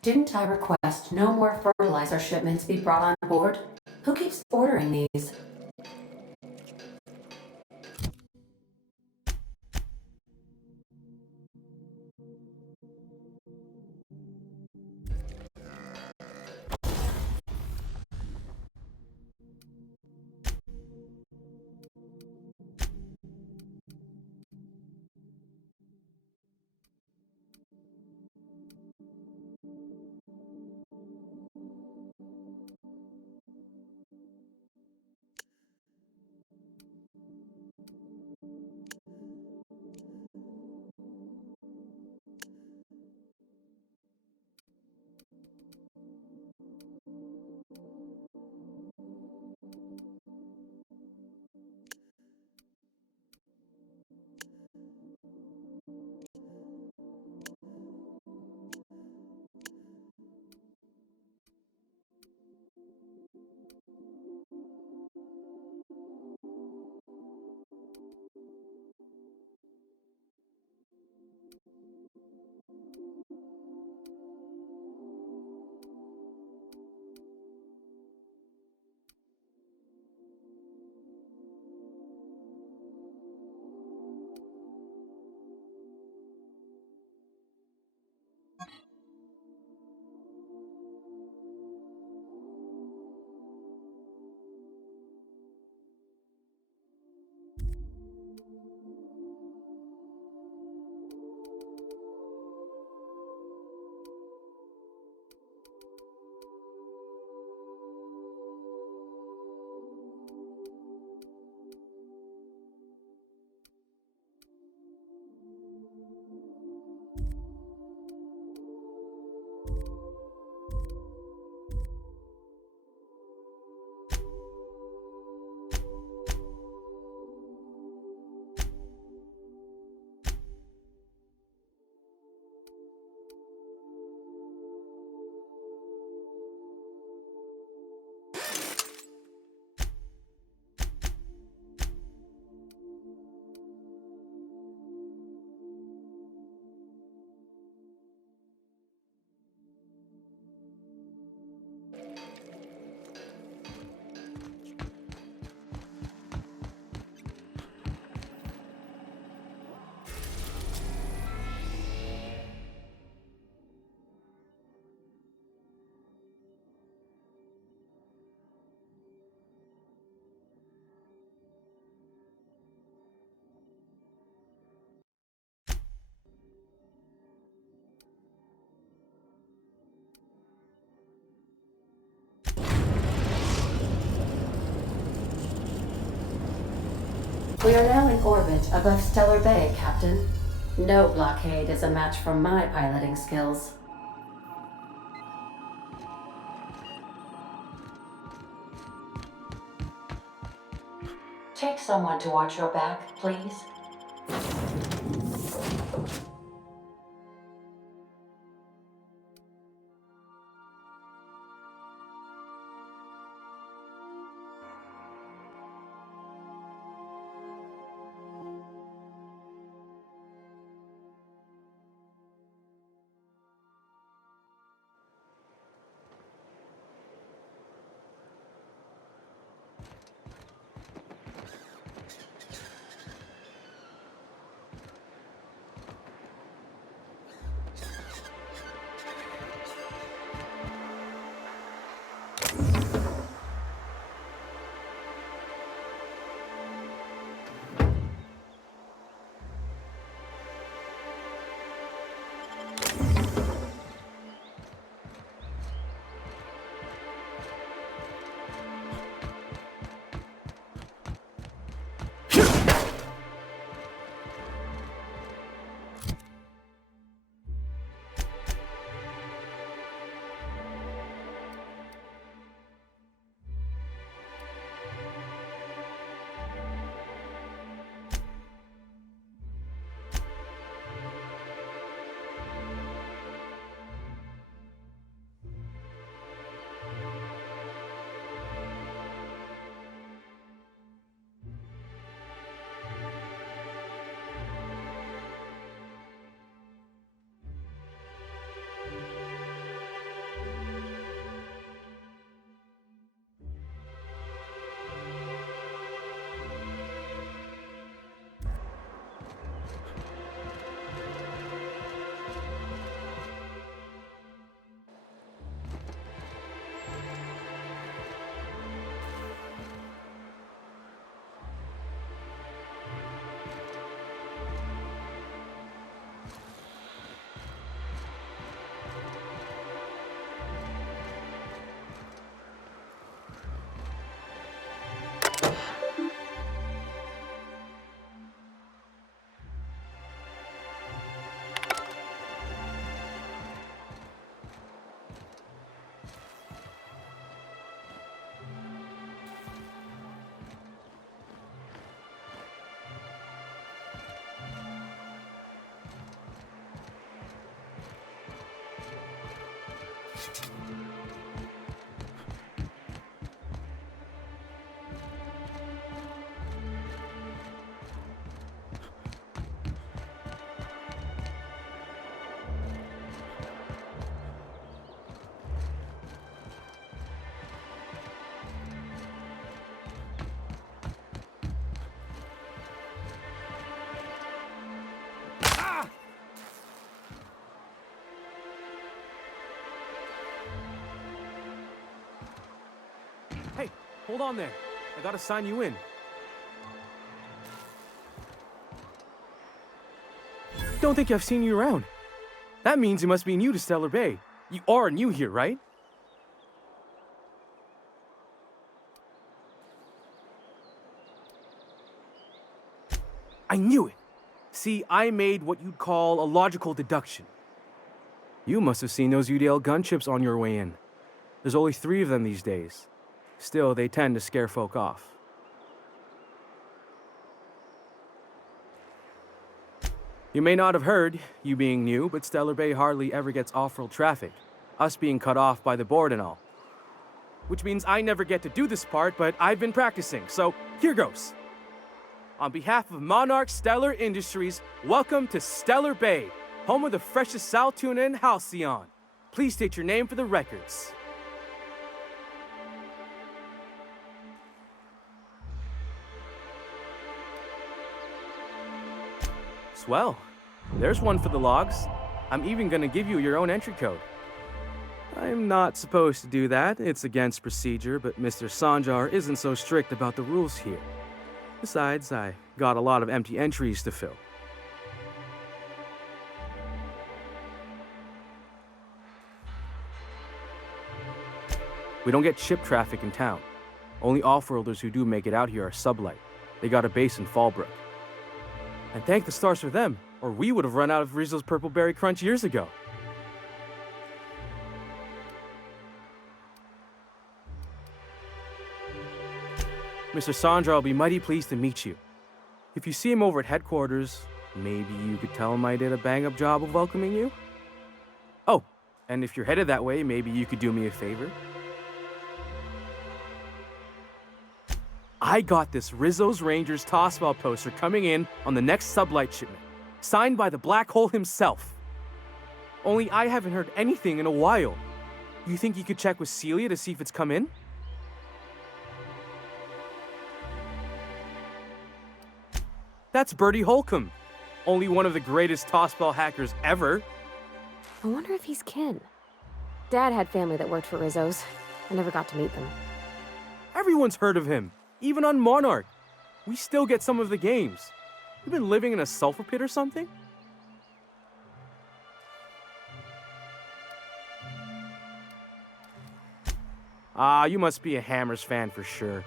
Didn't I request no more fertilizer shipments be brought on board? Who keeps ordering these? We are now in orbit above Stellar Bay, Captain. No blockade is a match for my piloting skills. Take someone to watch your back, please. Hey, hold on there. I gotta sign you in. Don't think I've seen you around. That means you must be new to Stellar Bay. You are new here, right? I knew it. See, I made what you'd call a logical deduction. You must have seen those UDL gunships on your way in. There's only 3 of them these days. Still, they tend to scare folk off. You may not have heard, you being new, but Stellar Bay hardly ever gets off-road traffic, us being cut off by the board and all. Which means I never get to do this part, but I've been practicing, so here goes. On behalf of Monarch Stellar Industries, welcome to Stellar Bay, home of the freshest sal tuna and halcyon. Please state your name for the records. Swell. There's one for the logs. I'm even gonna give you your own entry code. I'm not supposed to do that. It's against procedure, but Mr. Sanjar isn't so strict about the rules here. Besides, I got a lot of empty entries to fill. We don't get ship traffic in town. Only off-worlders who do make it out here are sublight. They got a base in Fallbrook. And thank the stars for them, or we would have run out of Rizzo's Purple Berry Crunch years ago. Mr. Sandra will be mighty pleased to meet you. If you see him over at headquarters, maybe you could tell him I did a bang-up job of welcoming you? Oh, and if you're headed that way, maybe you could do me a favor? I got this Rizzo's Rangers Tossball poster coming in on the next sublight shipment, signed by the Black Hole himself. Only I haven't heard anything in a while. You think you could check with Celia to see if it's come in? That's Bertie Holcomb, only one of the greatest tossball hackers ever. I wonder if he's kin. Dad had family that worked for Rizzo's. I never got to meet them. Everyone's heard of him, even on Monarch. We still get some of the games. You been living in a sulfur pit or something? Ah, you must be a Hammers fan for sure.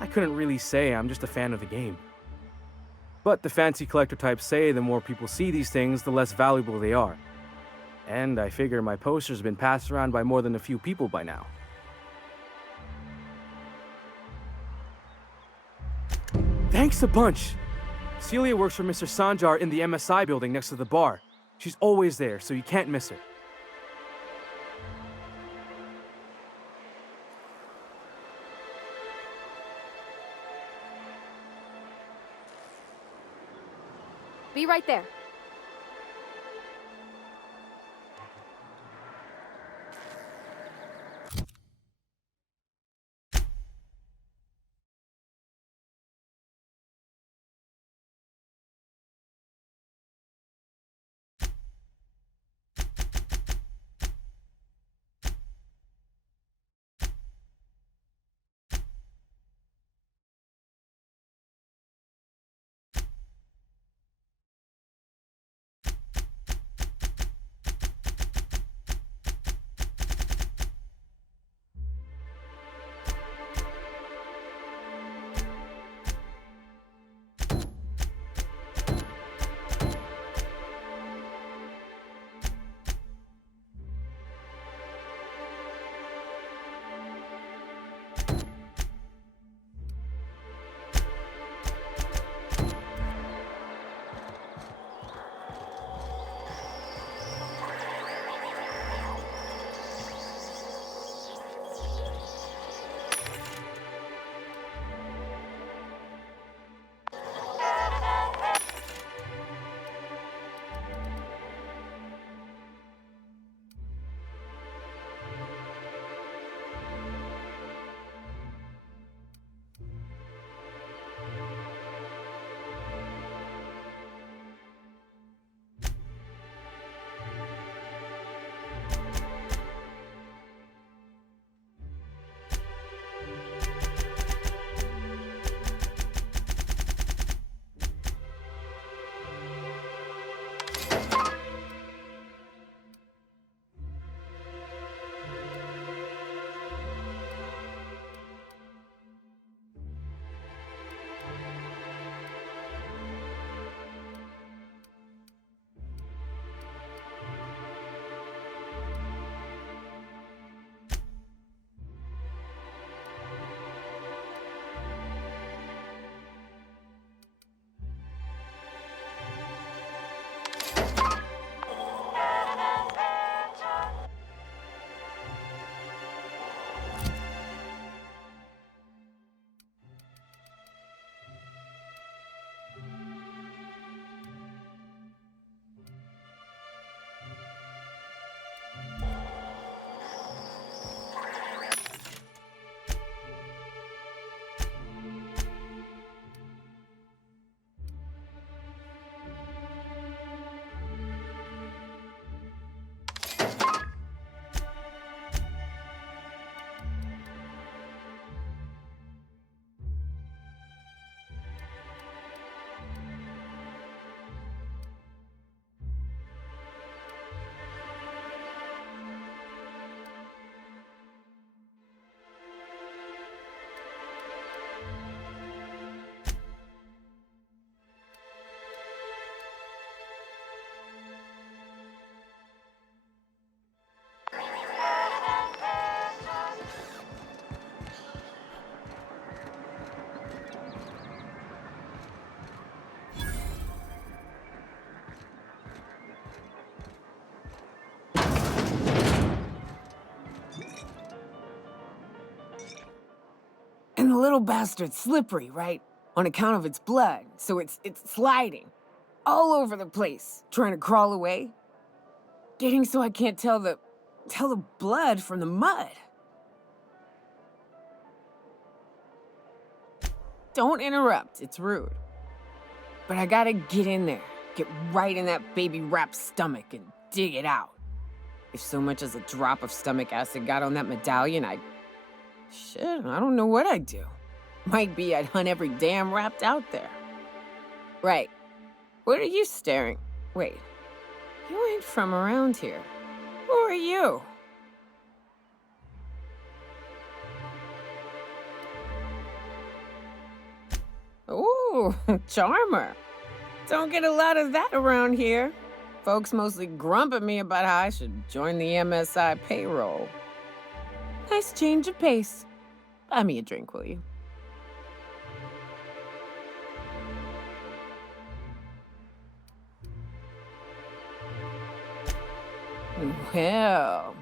I couldn't really say, I'm just a fan of the game. But the fancy collector types say the more people see these things, the less valuable they are. And I figure my poster's been passed around by more than a few people by now. Thanks a bunch! Celia works for Mr. Sanjar in the MSI building next to the bar. She's always there, so you can't miss her. Be right there. little bastard's slippery, right? On account of its blood, so it's sliding all over the place, trying to crawl away. Getting so I can't tell the blood from the mud. Don't interrupt, it's rude. But I gotta get in there, get right in that baby rap's stomach and dig it out. If so much as a drop of stomach acid got on that medallion, shit, I don't know what I'd do. Might be I'd hunt every damn rapt out there. Right. What are you staring? Wait. You ain't from around here. Who are you? Ooh, charmer. Don't get a lot of that around here. Folks mostly grump at me about how I should join the MSI payroll. Nice change of pace. Buy me a drink, will you? Well.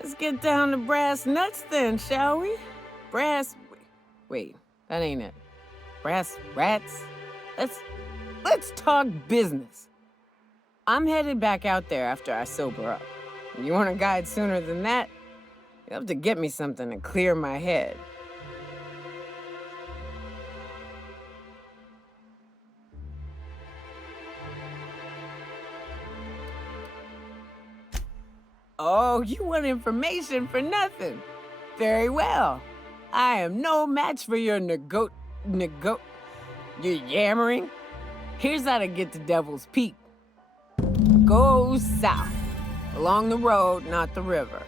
Let's get down to brass nuts then, shall we? Wait, that ain't it. Brass rats? Let's talk business. I'm headed back out there after I sober up. You want a guide sooner than that? You'll have to get me something to clear my head. Oh, you want information for nothing? Very well. I am no match for your your yammering. Here's how to get to Devil's Peak. Go south, along the road, not the river.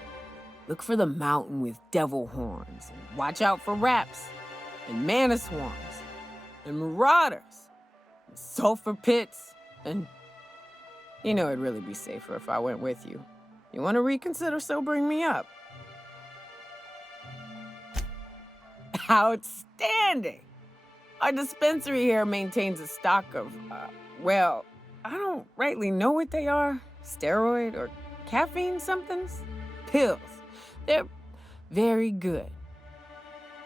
Look for the mountain with devil horns, and watch out for raps, and mana swarms, and marauders, and sulfur pits, and... You know, it'd really be safer if I went with you. You want to reconsider sobering me up? Outstanding! Our dispensary here maintains a stock of, well, I don't rightly know what they are. Steroid or caffeine somethings? Pills. They're very good.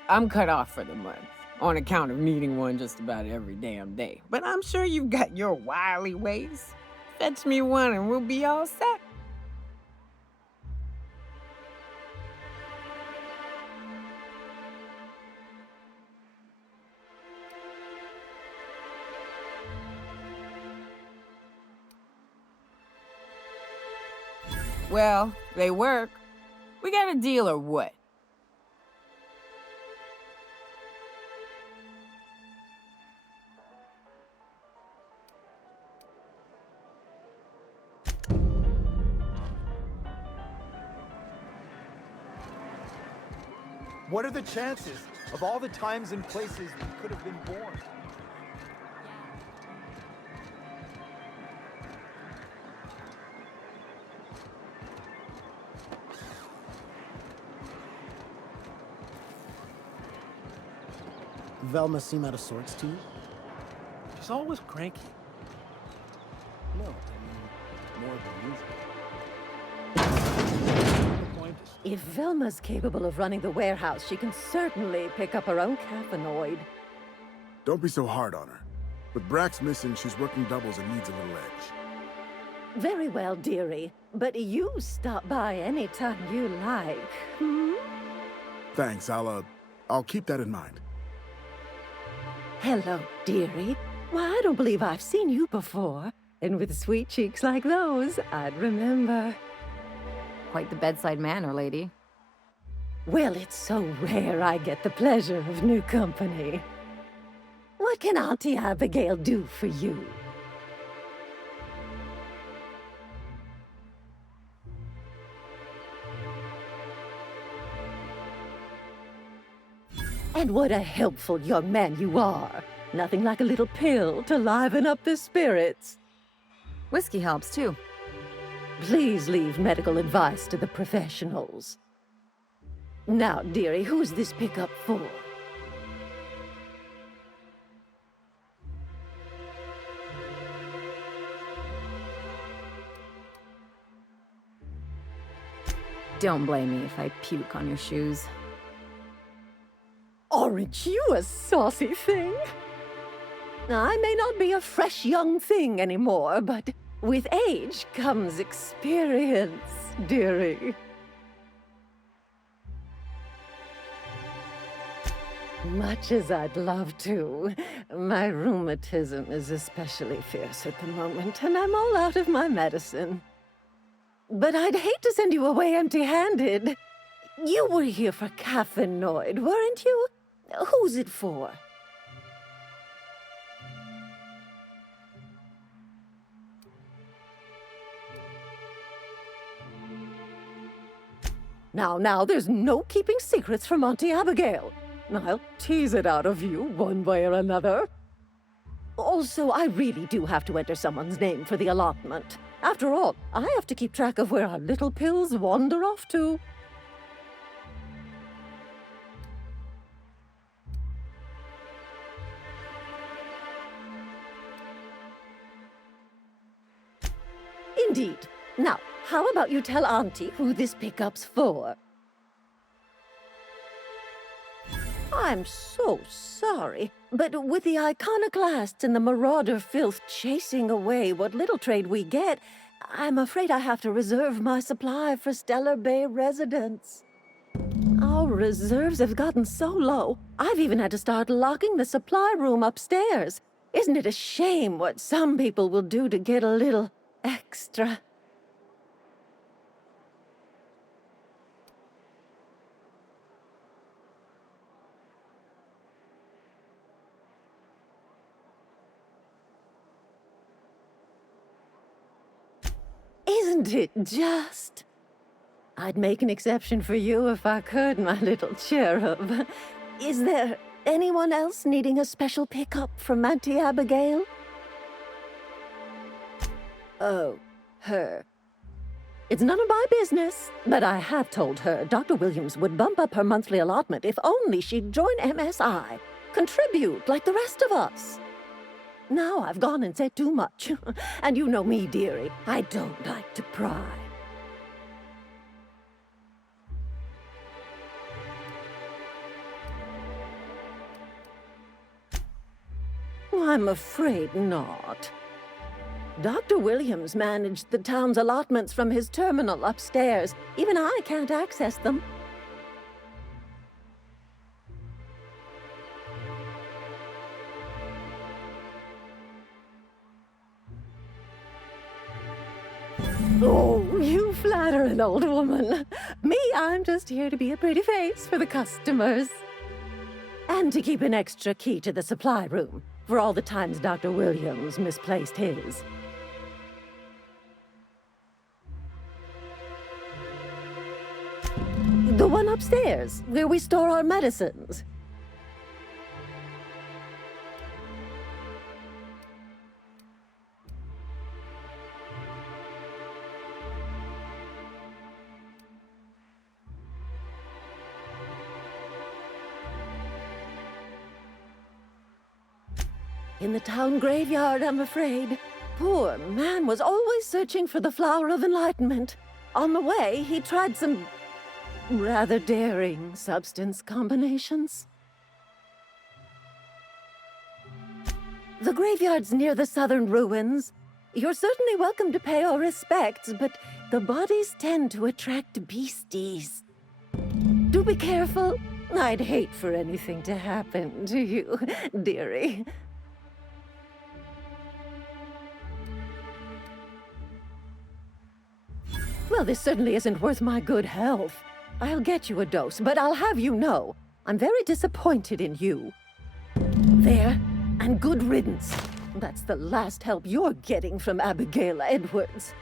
I'm cut off for the month, on account of needing one just about every damn day. But I'm sure you've got your wily ways. Fetch me one and we'll be all set. Well, they work. We got a deal or what? What are the chances of all the times and places we could have been born? Velma seem out of sorts to you? She's always cranky. No, I mean, more than usual. If Velma's capable of running the warehouse, she can certainly pick up her own caffeinoid. Don't be so hard on her. With Brack's missing, she's working doubles and needs a little edge. Very well, dearie. But you stop by any time you like, hmm? Thanks, I'll keep that in mind. Hello, dearie. Why, I don't believe I've seen you before. And with sweet cheeks like those, I'd remember. Quite the bedside manner, lady. Well, it's so rare I get the pleasure of new company. What can Auntie Abigail do for you? And what a helpful young man you are. Nothing like a little pill to liven up the spirits. Whiskey helps, too. Please leave medical advice to the professionals. Now, dearie, who's this pickup for? Don't blame me if I puke on your shoes. Aren't you a saucy thing? I may not be a fresh young thing anymore, but with age comes experience, dearie. Much as I'd love to, my rheumatism is especially fierce at the moment, and I'm all out of my medicine. But I'd hate to send you away empty-handed. You were here for caffeinoid, weren't you? Who's it for? Now, there's no keeping secrets from Auntie Abigail. I'll tease it out of you one way or another. Also, I really do have to enter someone's name for the allotment. After all, I have to keep track of where our little pills wander off to. Indeed. Now, how about you tell Auntie who this pickup's for? I'm so sorry, but with the iconoclasts and the marauder filth chasing away what little trade we get, I'm afraid I have to reserve my supply for Stellar Bay residents. Our reserves have gotten so low, I've even had to start locking the supply room upstairs. Isn't it a shame what some people will do to get a little extra? Isn't it just? I'd make an exception for you if I could, my little cherub. Is there anyone else needing a special pickup from Auntie Abigail? Oh, her. It's none of my business, but I have told her Dr. Williams would bump up her monthly allotment if only she'd join MSI. Contribute like the rest of us. Now I've gone and said too much. And you know me, dearie. I don't like to pry. I'm afraid not. Dr. Williams managed the town's allotments from his terminal upstairs. Even I can't access them. Oh, you flatter an old woman. Me, I'm just here to be a pretty face for the customers. And to keep an extra key to the supply room, for all the times Dr. Williams misplaced his. The one upstairs, where we store our medicines. In the town graveyard, I'm afraid. Poor man was always searching for the flower of enlightenment. On the way, he tried some rather daring substance combinations. The graveyard's near the southern ruins. You're certainly welcome to pay our respects, but the bodies tend to attract beasties. Do be careful. I'd hate for anything to happen to you, dearie. Well, this certainly isn't worth my good health. I'll get you a dose, but I'll have you know, I'm very disappointed in you. There, and good riddance. That's the last help you're getting from Abigail Edwards.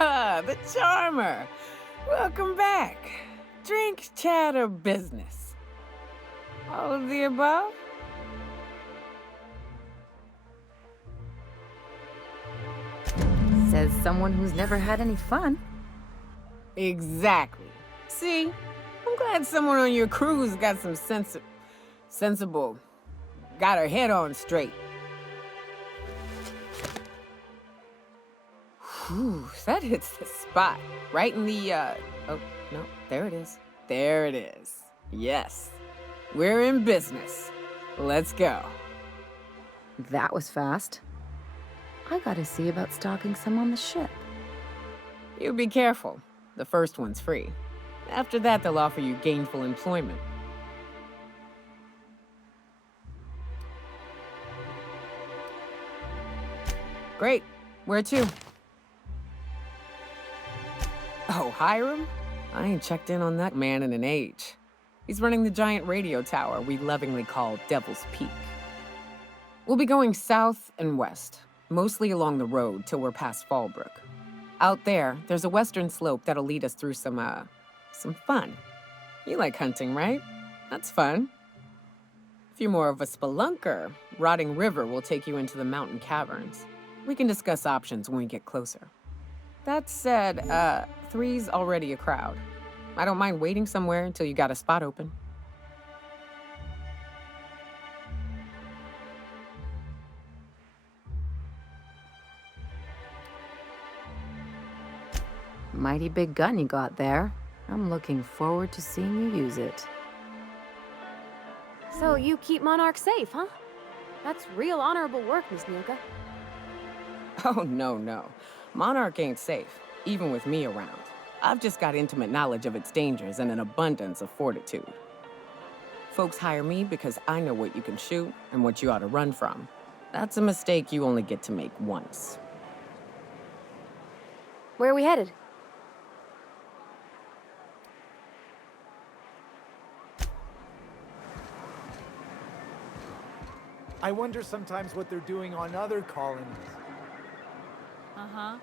Ah, the charmer. Welcome back. Drink, chat, or business? All of the above? Says someone who's never had any fun. Exactly. See? I'm glad someone on your crew's got some sensible, got her head on straight. Whew, that hits the spot. Right in the, oh, no, there it is. There it is. Yes. We're in business. Let's go. That was fast. I gotta see about stalking some on the ship. You be careful. The first one's free. After that, they'll offer you gainful employment. Great. Where to? Oh, Hiram? I ain't checked in on that man in an age. He's running the giant radio tower we lovingly call Devil's Peak. We'll be going south and west, mostly along the road till we're past Fallbrook. Out there's a western slope that'll lead us through some fun. You like hunting, right? That's fun. If you're more of a spelunker, Rotting River will take you into the mountain caverns. We can discuss options when we get closer. That said, 3's already a crowd. I don't mind waiting somewhere until you got a spot open. Mighty big gun you got there. I'm looking forward to seeing you use it. So you keep Monarch safe, huh? That's real honorable work, Miss Nilka. Oh, no. Monarch ain't safe, even with me around. I've just got intimate knowledge of its dangers and an abundance of fortitude. Folks hire me because I know what you can shoot and what you ought to run from. That's a mistake you only get to make once. Where are we headed? I wonder sometimes what they're doing on other colonies. Uh-huh.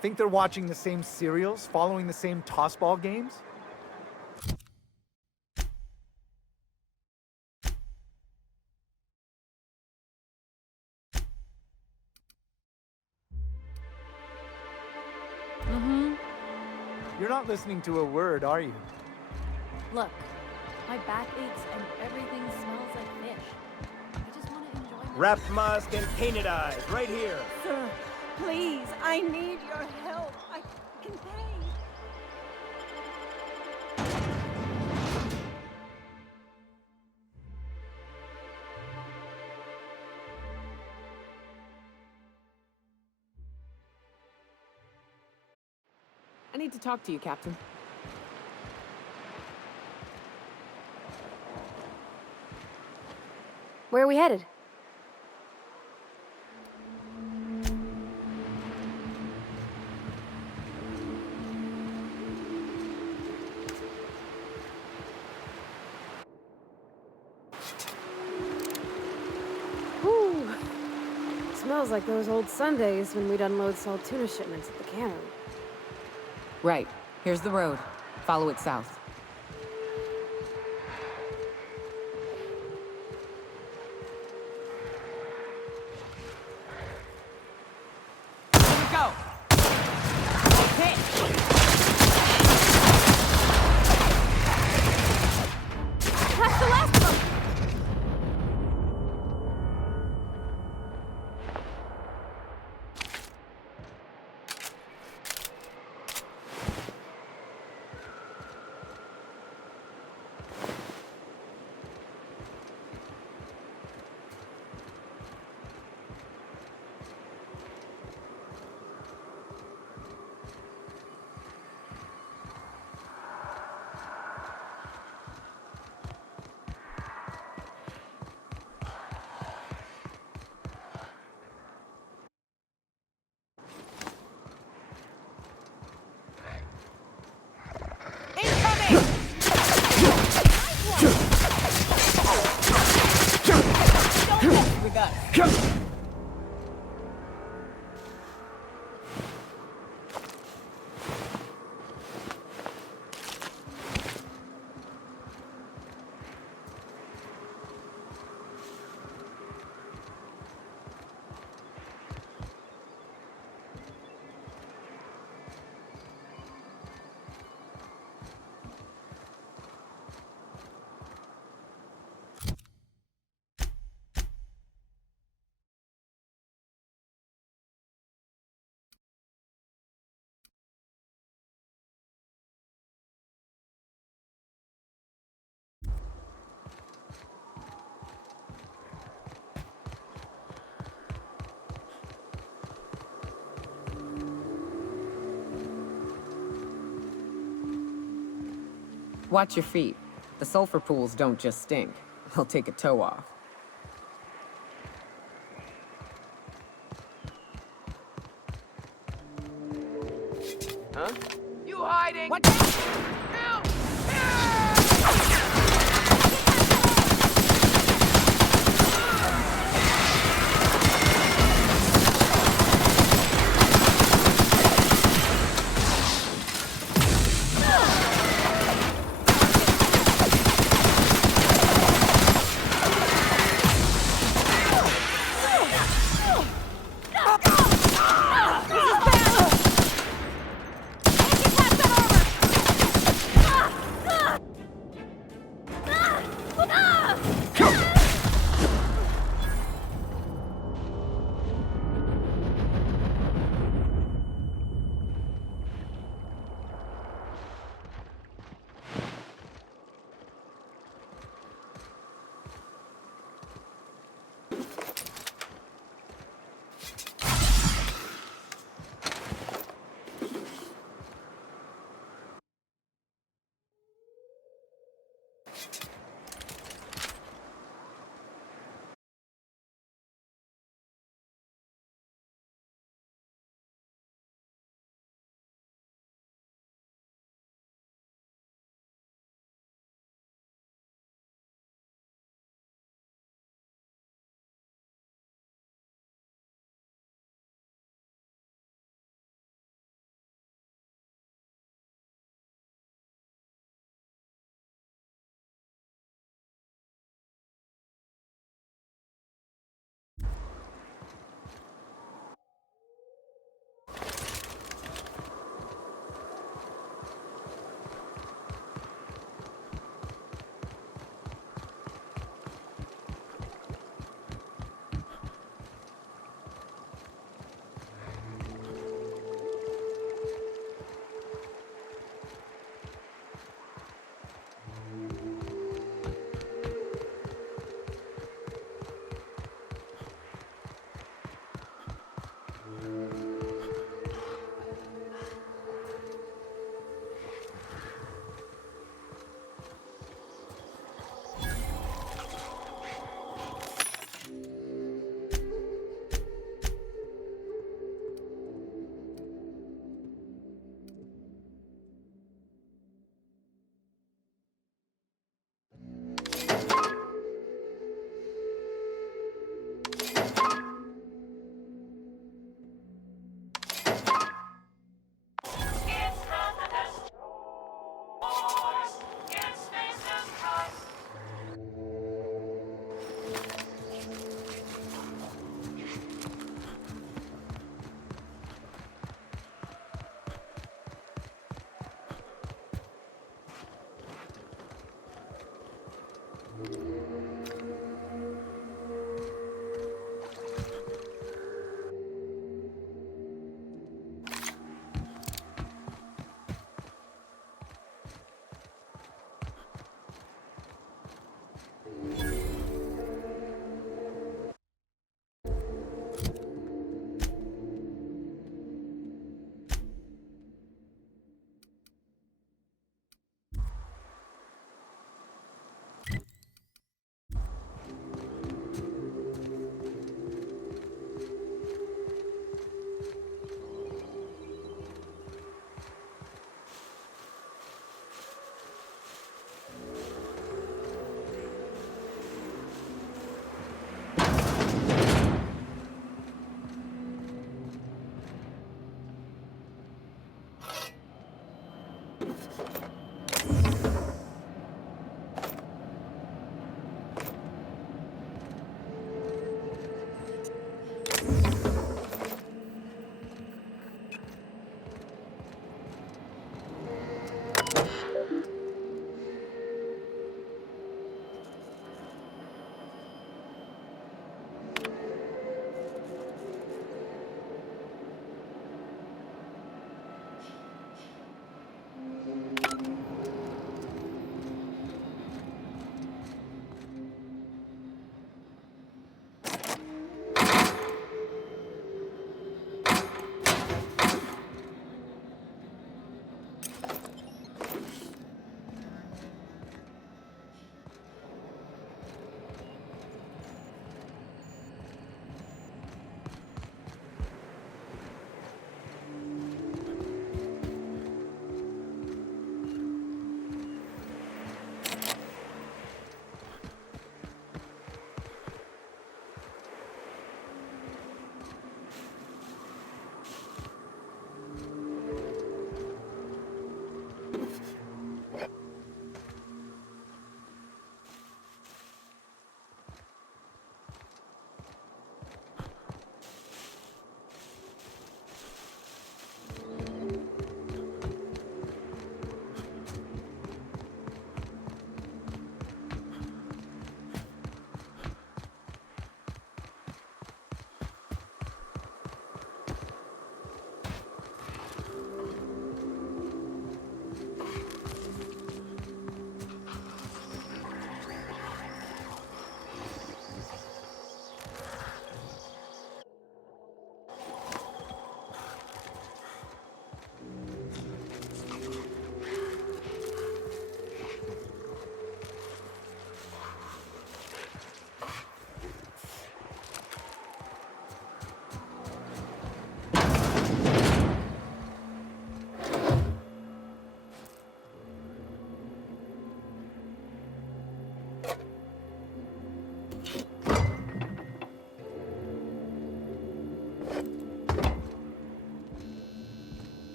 Think they're watching the same serials, following the same tossball games? Mm-hmm. You're not listening to a word, are you? Look, my back aches and everything smells like fish. I just want to enjoy my... Wrapped mask and painted eyes, right here. Sir, please, I need your help. I can pay. I need to talk to you, Captain. Where are we headed? Whew. Smells like those old Sundays when we'd unload salt tuna shipments at the cannery. Right. Here's the road. Follow it south. Here we go! Hit! That's the last of them! With us. Watch your feet. The sulfur pools don't just stink. They'll take a toe off. Huh? You hiding? Watch out!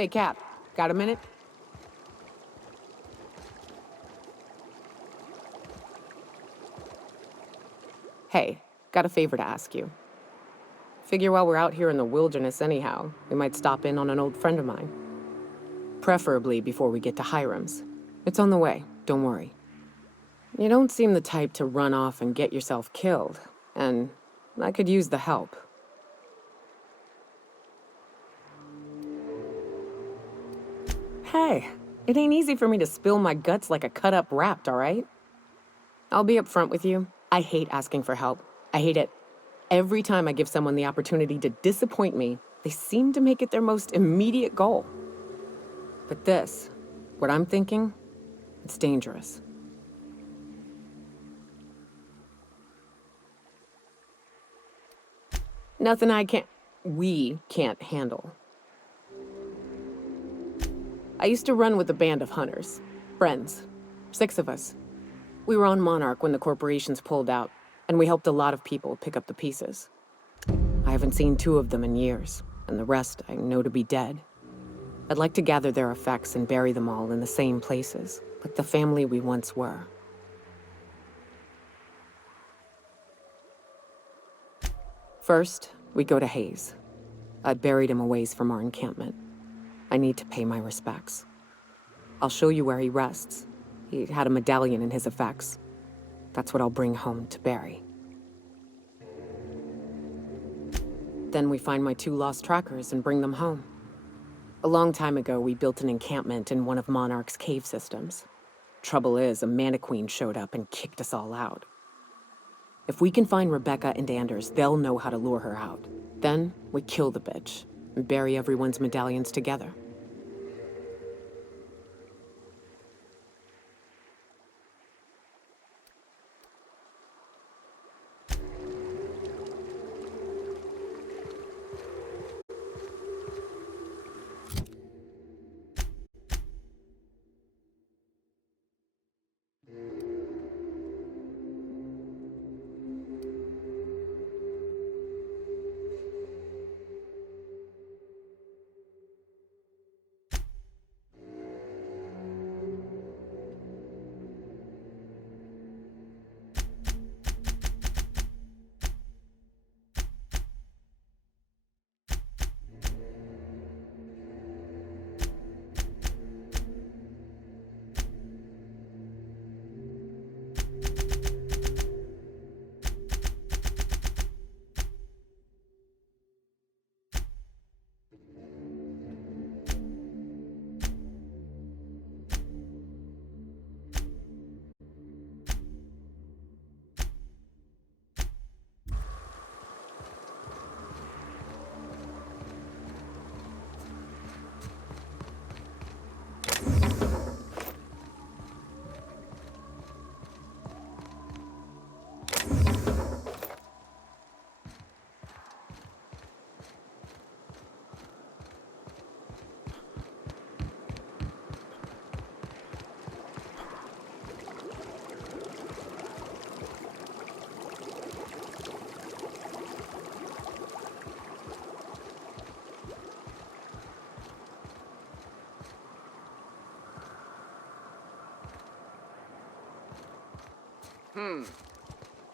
Hey, Cap, got a minute? Hey, got a favor to ask you. Figure while we're out here in the wilderness anyhow, we might stop in on an old friend of mine. Preferably before we get to Hiram's. It's on the way, don't worry. You don't seem the type to run off and get yourself killed, and I could use the help. Hey, it ain't easy for me to spill my guts like a cut-up rat, all right? I'll be upfront with you. I hate asking for help. I hate it. Every time I give someone the opportunity to disappoint me, they seem to make it their most immediate goal. But this, what I'm thinking, it's dangerous. Nothing we can't handle. I used to run with a band of hunters. Friends. 6 of us. We were on Monarch when the corporations pulled out, and we helped a lot of people pick up the pieces. I haven't seen 2 of them in years, and the rest I know to be dead. I'd like to gather their effects and bury them all in the same places, like the family we once were. First, we go to Hayes. I'd buried him a ways from our encampment. I need to pay my respects. I'll show you where he rests. He had a medallion in his effects. That's what I'll bring home to bury. Then we find my 2 lost trackers and bring them home. A long time ago, we built an encampment in one of Monarch's cave systems. Trouble is, a Mantiqueen showed up and kicked us all out. If we can find Rebecca and Anders, they'll know how to lure her out. Then we kill the bitch and bury everyone's medallions together.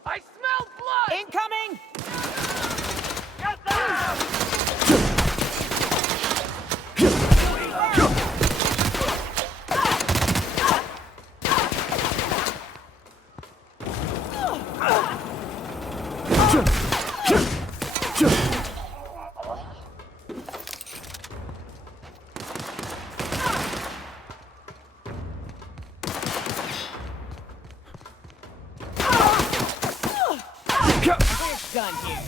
I smell blood! Incoming! Get them! Done here.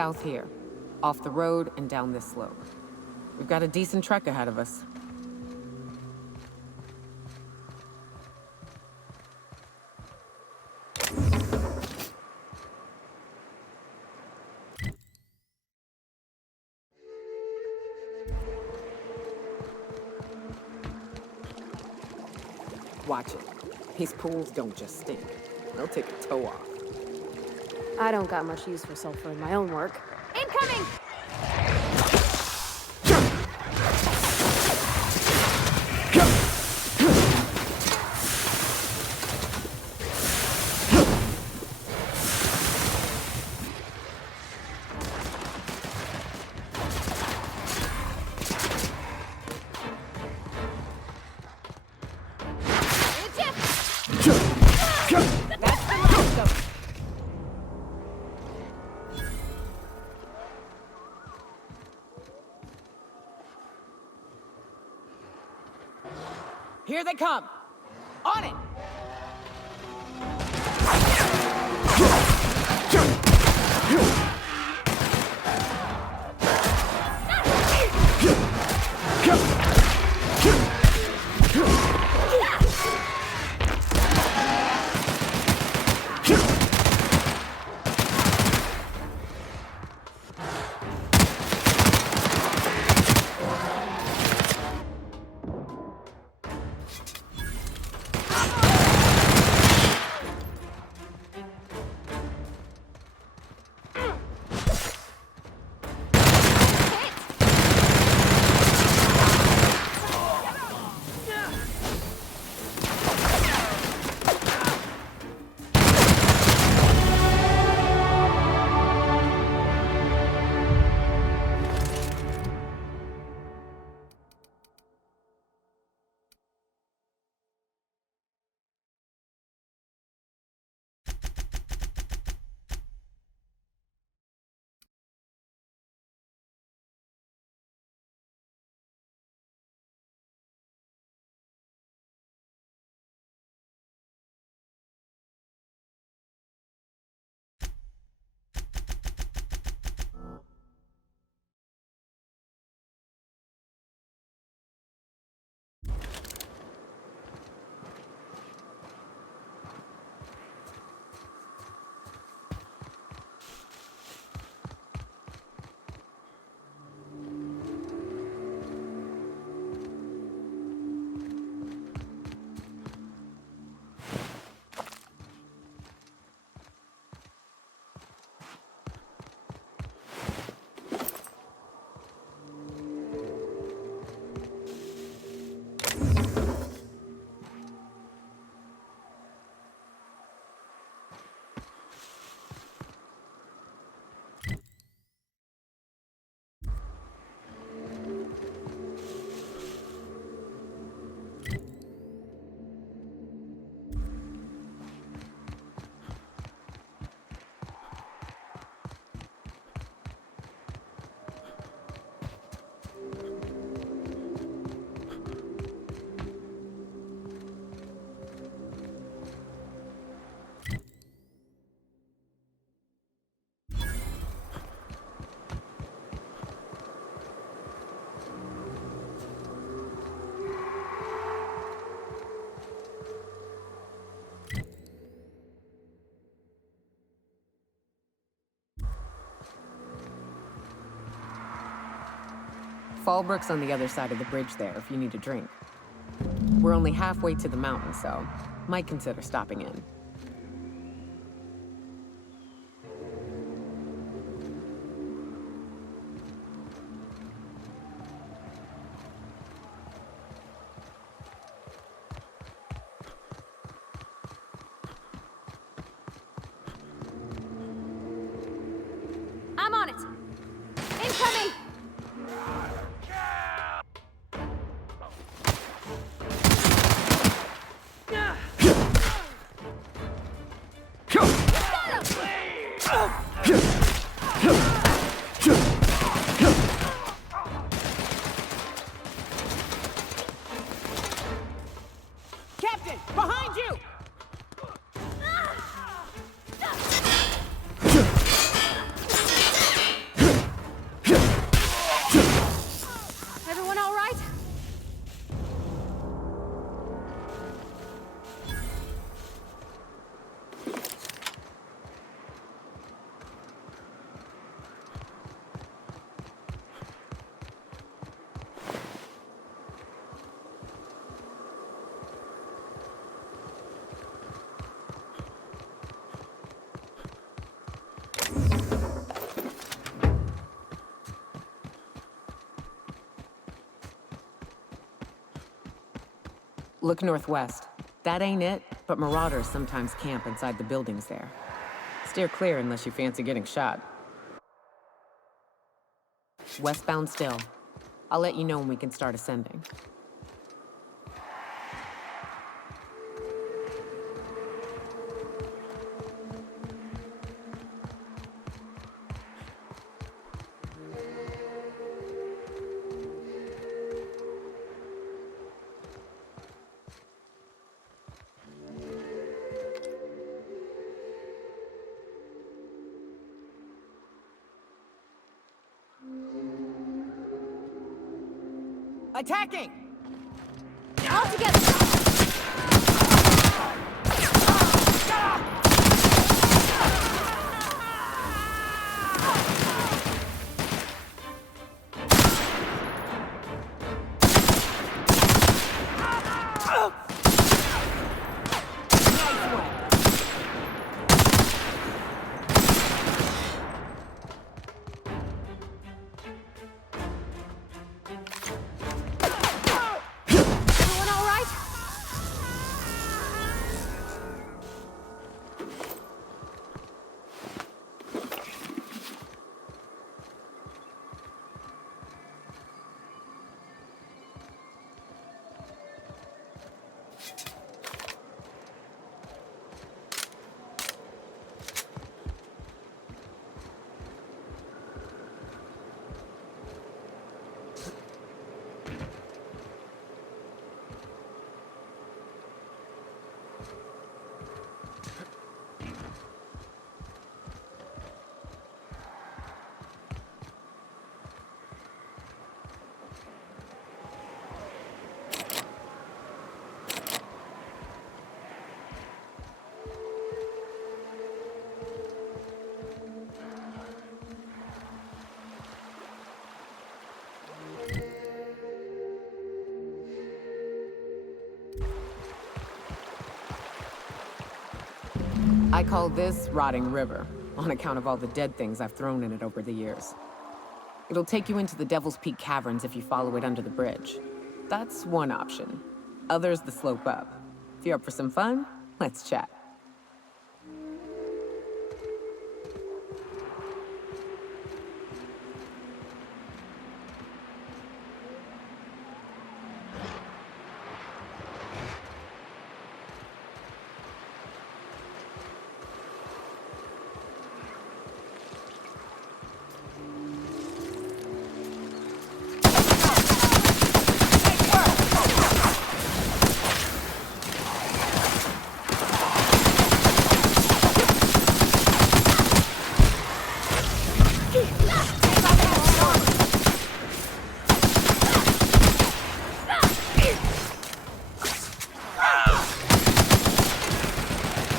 South here. Off the road and down this slope. We've got a decent trek ahead of us. Watch it. These pools don't just stink. They'll take a toe off. I don't got much use for sulfur in my own work. Incoming! Here they come! On it! Fallbrook's on the other side of the bridge there if you need a drink. We're only halfway to the mountain, so might consider stopping in. I'm on it. Incoming. Captain, behind you! Everyone all right? Look northwest. That ain't it, but marauders sometimes camp inside the buildings there. Steer clear unless you fancy getting shot. Westbound still. I'll let you know when we can start ascending. Attacking! All together. Everyone all right? I call this Rotting River, on account of all the dead things I've thrown in it over the years. It'll take you into the Devil's Peak Caverns if you follow it under the bridge. That's one option. Others the slope up. If you're up for some fun, let's chat.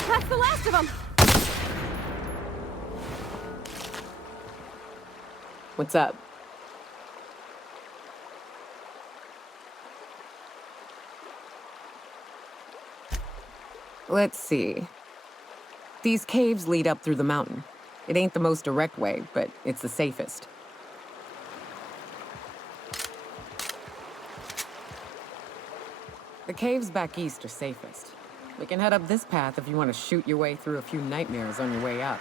That's the last of them. What's up? Let's see. These caves lead up through the mountain. It ain't the most direct way, but it's the safest. The caves back east are safest. We can head up this path if you want to shoot your way through a few nightmares on your way up.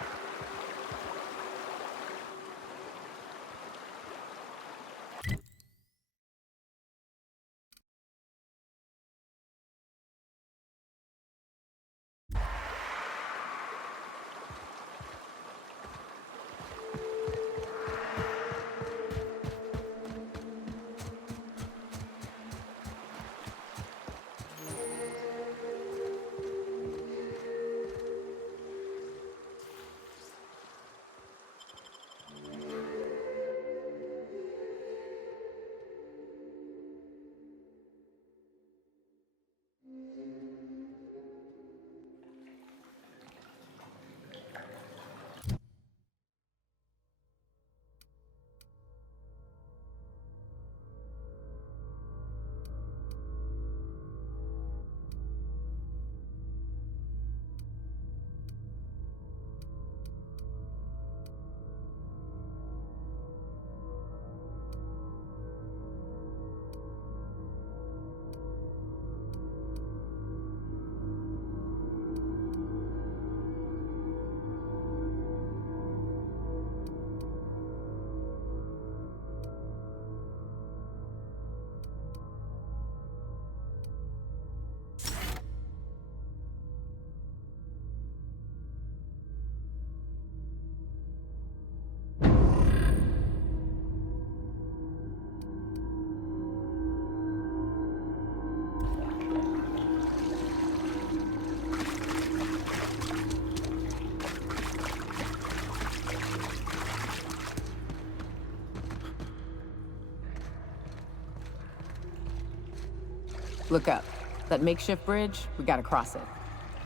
Look up. That makeshift bridge, we gotta cross it.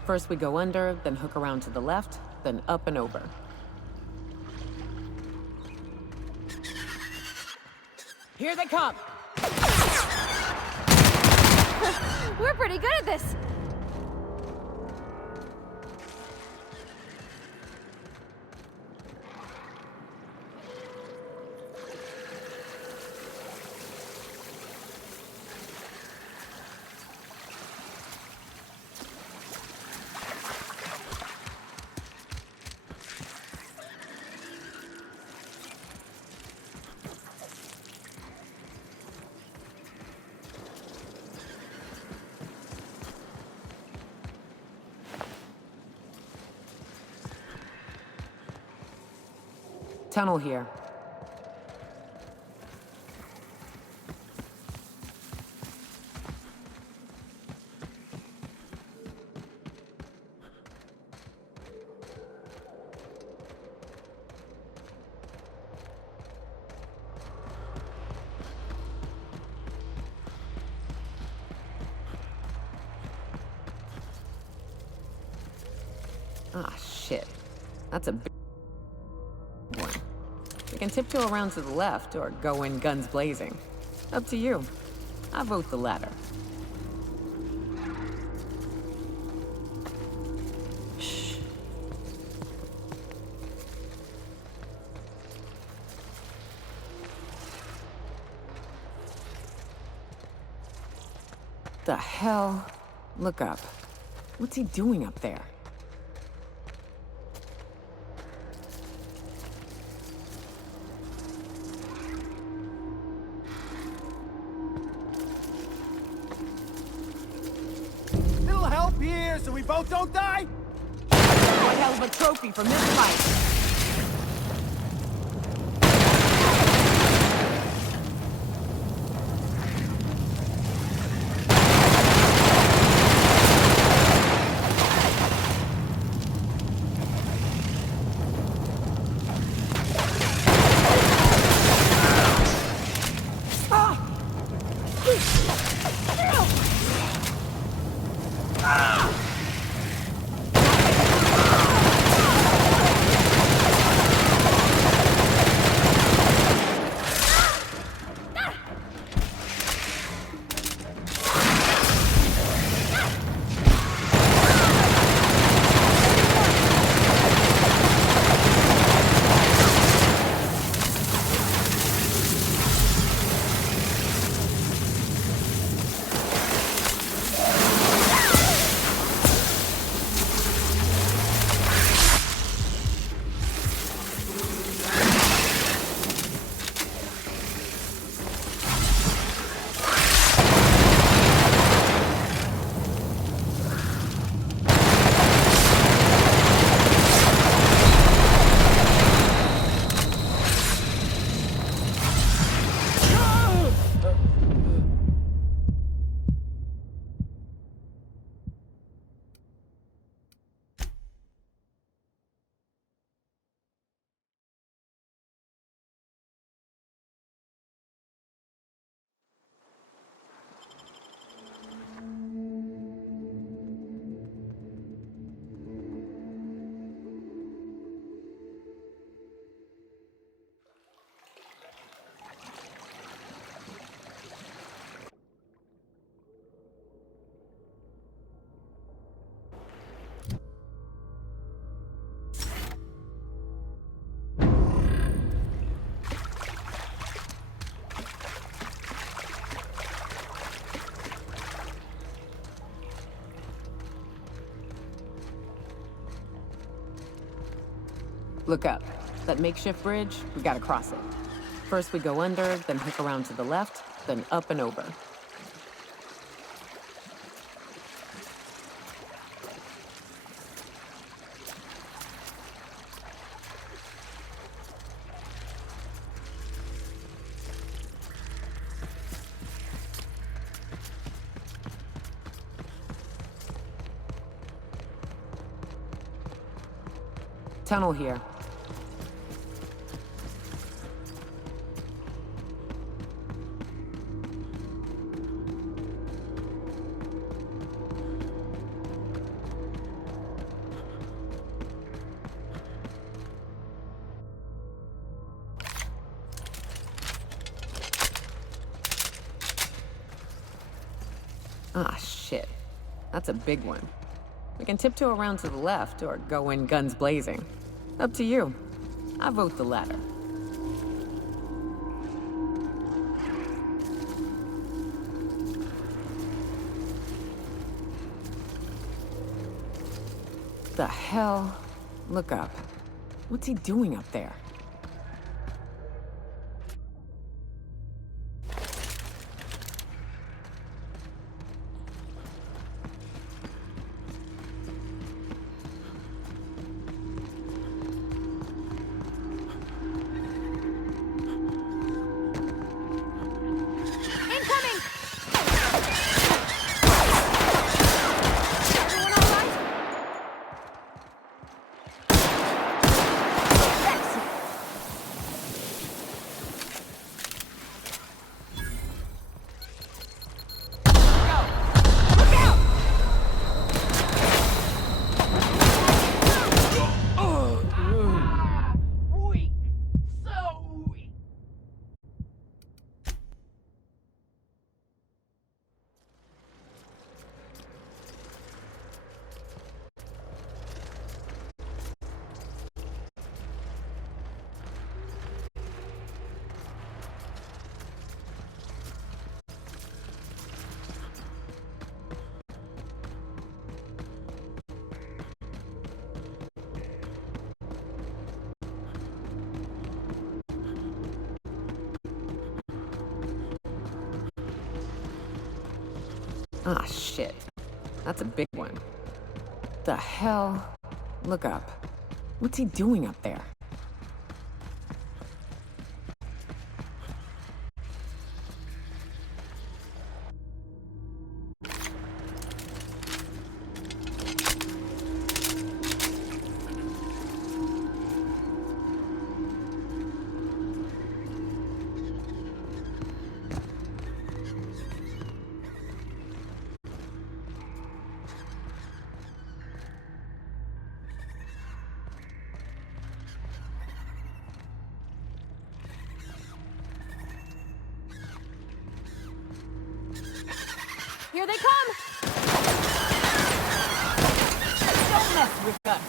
First we go under, then hook around to the left, then up and over. Here they come! We're pretty good at this! Tunnel here. Ah, shit. That's a big one. We can tiptoe around to the left or go in guns blazing. Up to you. I vote the latter. Shh. The hell? Look up. What's he doing up there? Here, so we both don't die? What hell of a trophy from this fight? Look up. That makeshift bridge, we gotta cross it. First we go under, then hook around to the left, then up and over. Tunnel here. Ah, shit. That's a big one. We can tiptoe around to the left or go in guns blazing. Up to you. I vote the latter. The hell? Look up. What's he doing up there? Ah, shit. That's a big one. The hell? Look up. What's he doing up there? Here they come! Don't mess with us!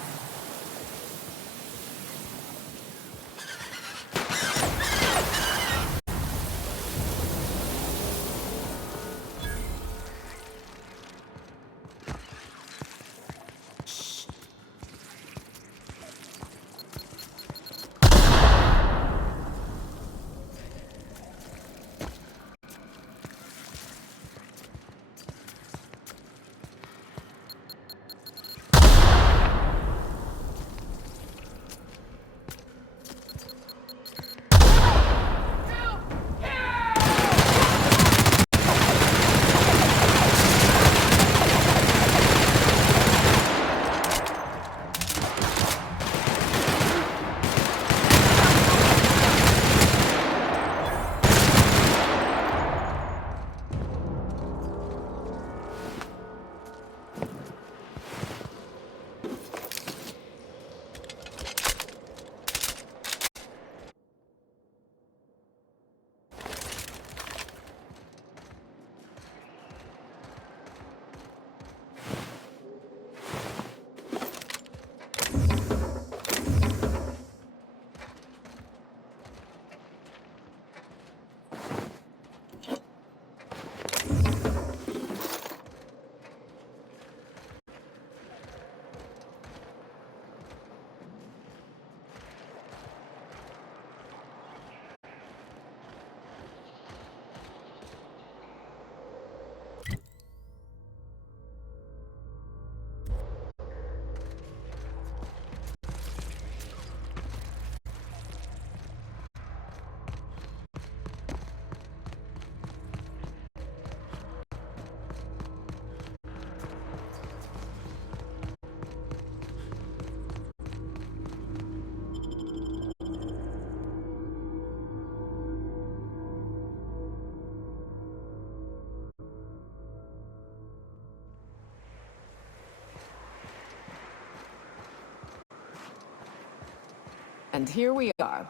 And here we are.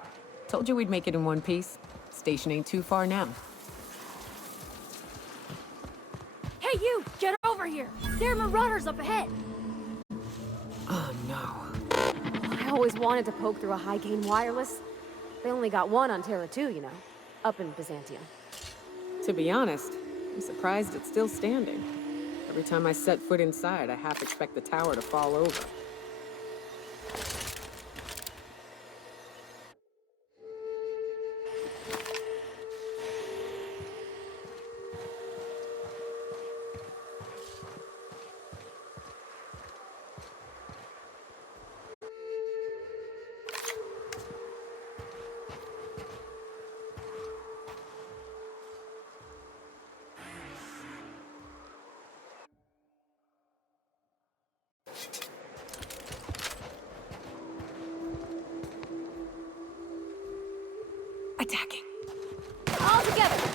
Told you we'd make it in one piece. Station ain't too far now. Hey, you! Get over here! There are marauders up ahead! Oh, no. I always wanted to poke through a high-gain wireless. They only got one on Terra 2, you know. Up in Byzantium. To be honest, I'm surprised it's still standing. Every time I set foot inside, I half expect the tower to fall over. Attacking. All together!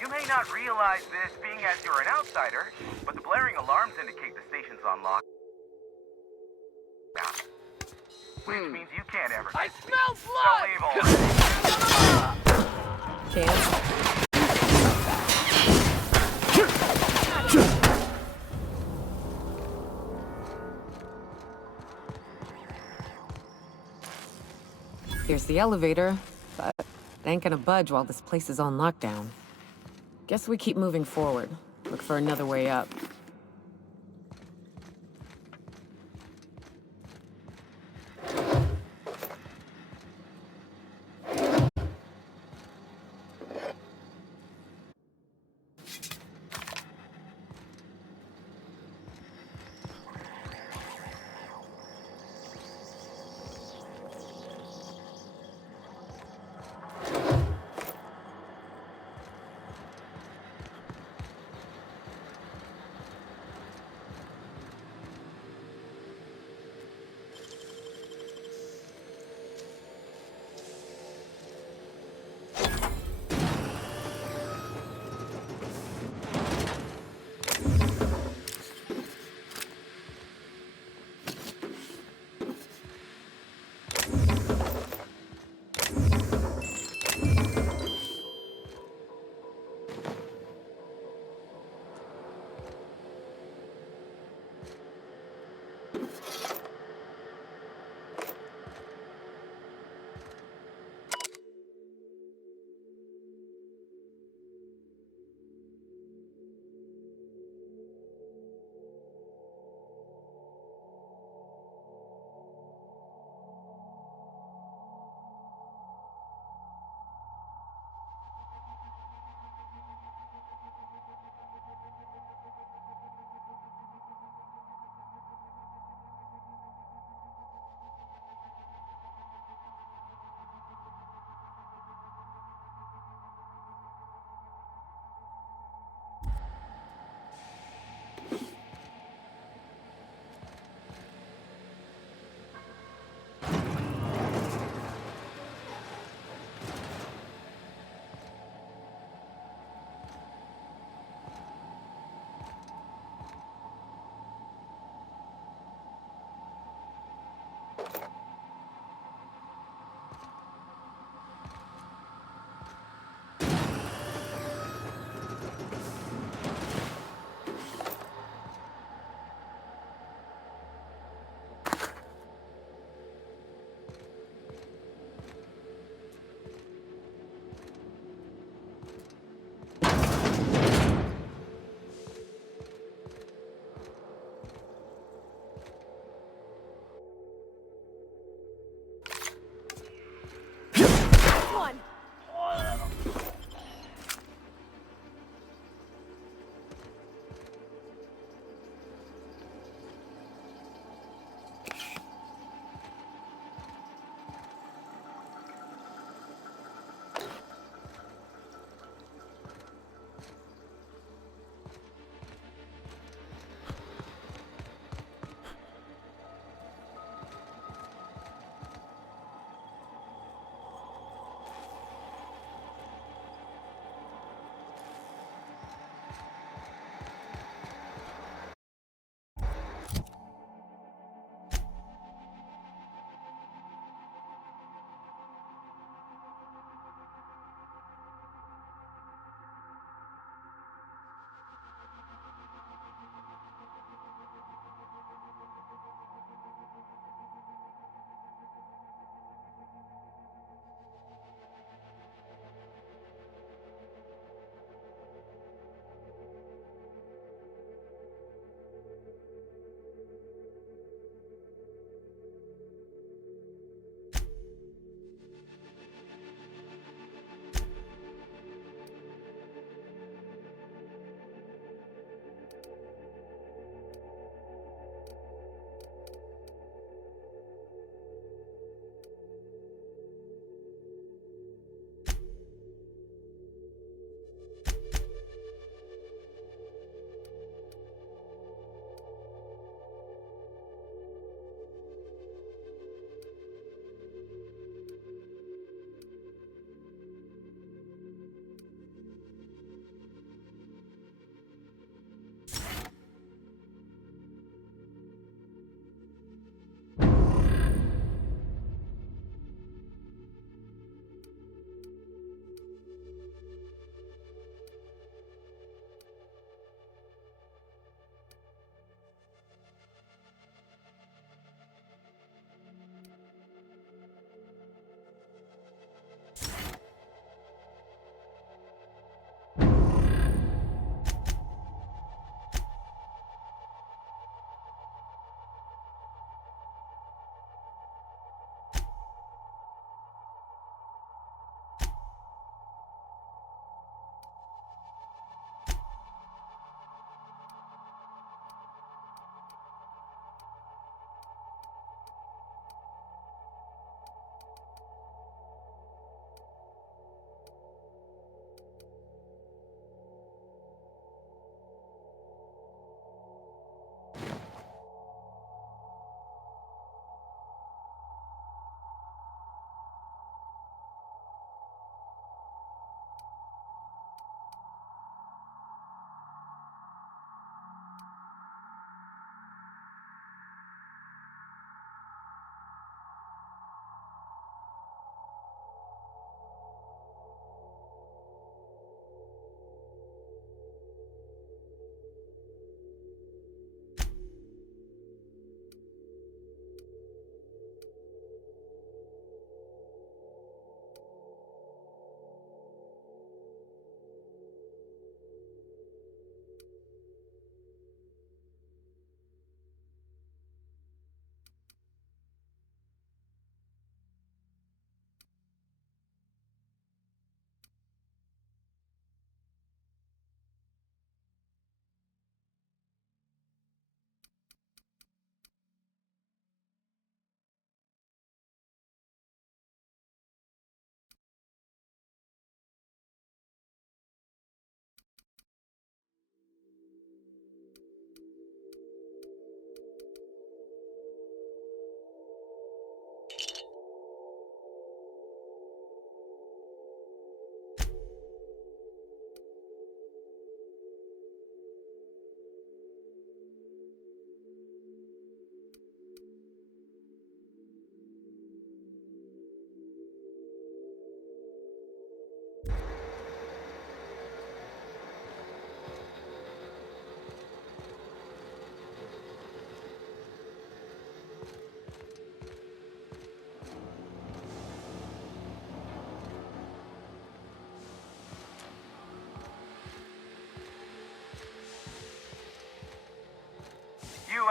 You may not realize this, being as you're an outsider, but the blaring alarms indicate the station's on lockdown. Which means you can't ever get to me. So leave Can't. Here's the elevator, but it ain't gonna budge while this place is on lockdown. Guess we keep moving forward. Look for another way up.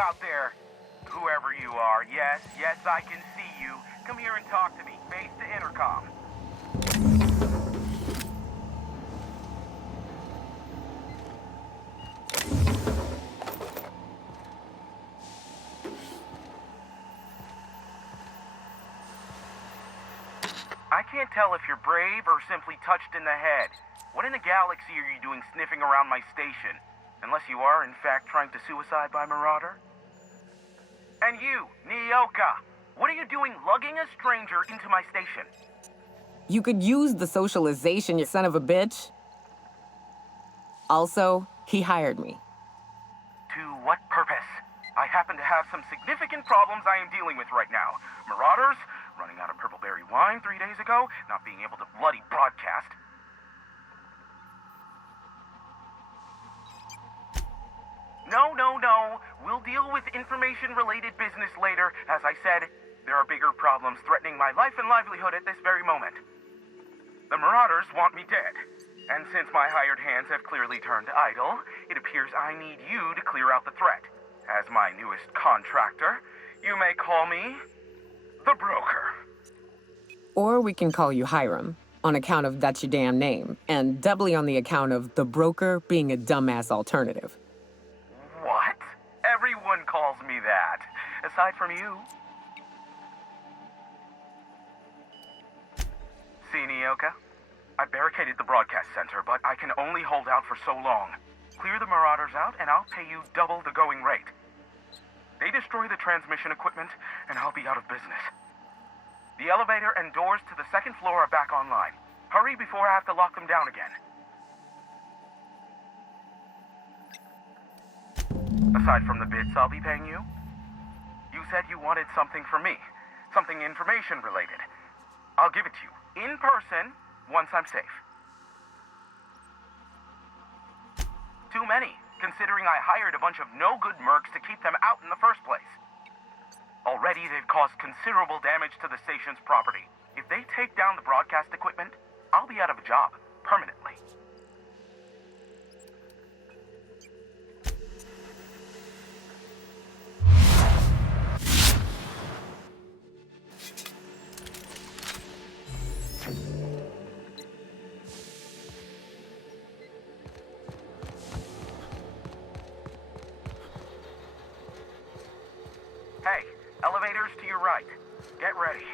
out there? Whoever you are, yes, I can see you. Come here and talk to me, face to intercom. I can't tell if you're brave or simply touched in the head. What in the galaxy are you doing sniffing around my station? Unless you are, in fact, trying to suicide by Marauder? And you, Nyoka, what are you doing lugging a stranger into my station? You could use the socialization, you son of a bitch. Also, he hired me. To what purpose? I happen to have some significant problems I am dealing with right now. Marauders, running out of purple berry wine 3 days ago, not being able to bloody broadcast. No. We'll deal with information-related business later. As I said, there are bigger problems threatening my life and livelihood at this very moment. The Marauders want me dead. And since my hired hands have clearly turned idle, it appears I need you to clear out the threat. As my newest contractor, you may call me the Broker. Or we can call you Hiram, on account of that's your damn name, and doubly on the account of the Broker being a dumbass alternative. What? Everyone calls me that, aside from you. See, Nyoka? I barricaded the broadcast center, but I can only hold out for so long. Clear the Marauders out, and I'll pay you double the going rate. They destroy the transmission equipment, and I'll be out of business. The elevator and doors to the second floor are back online. Hurry before I have to lock them down again. Aside from the bits I'll be paying you, you said you wanted something from me. Something information-related. I'll give it to you, in person, once I'm safe. Too many, considering I hired a bunch of no-good mercs to keep them out in the first place. Already, they've caused considerable damage to the station's property. If they take down the broadcast equipment, I'll be out of a job, permanently. Hey, elevators to your right. Get ready.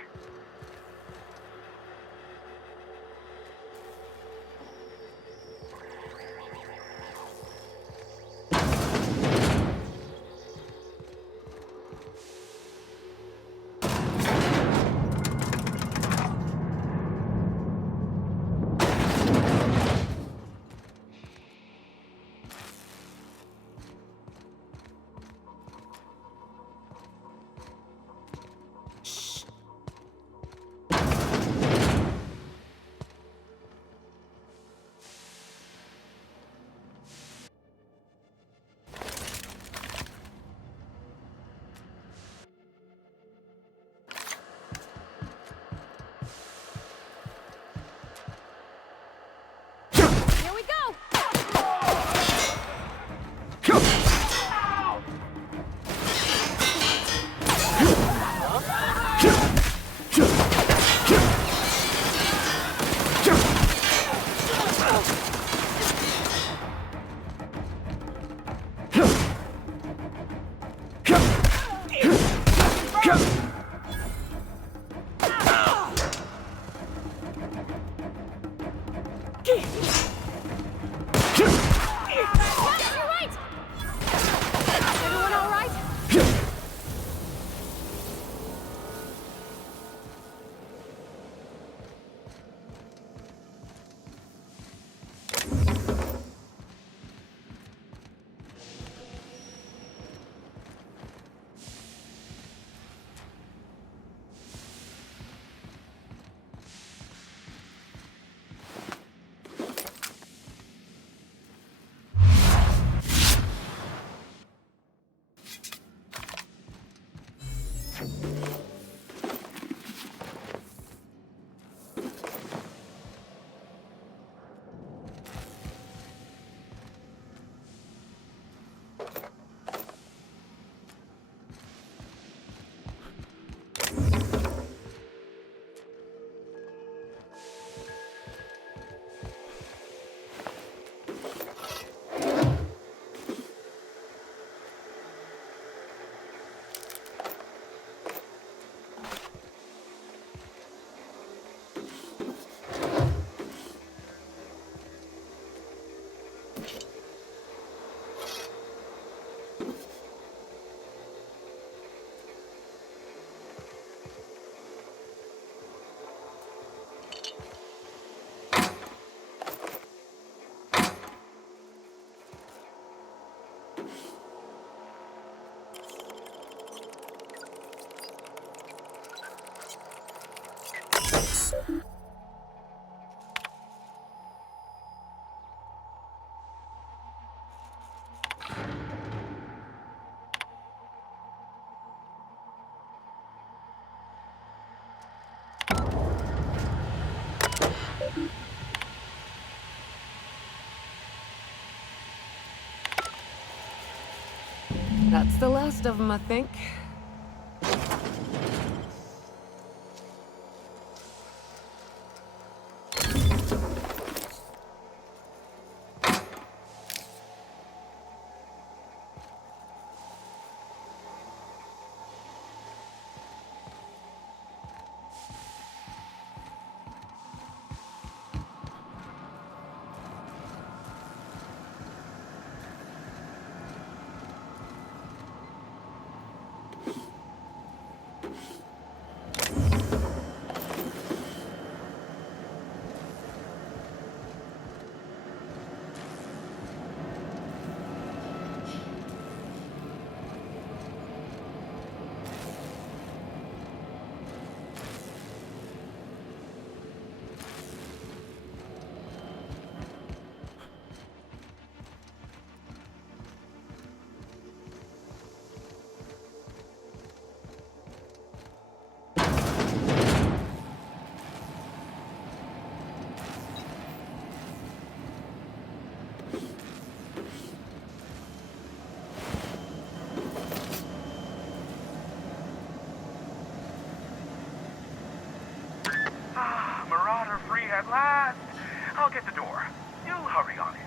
That's the last of them, I think. Marauder free at last. I'll get the door. You hurry on it.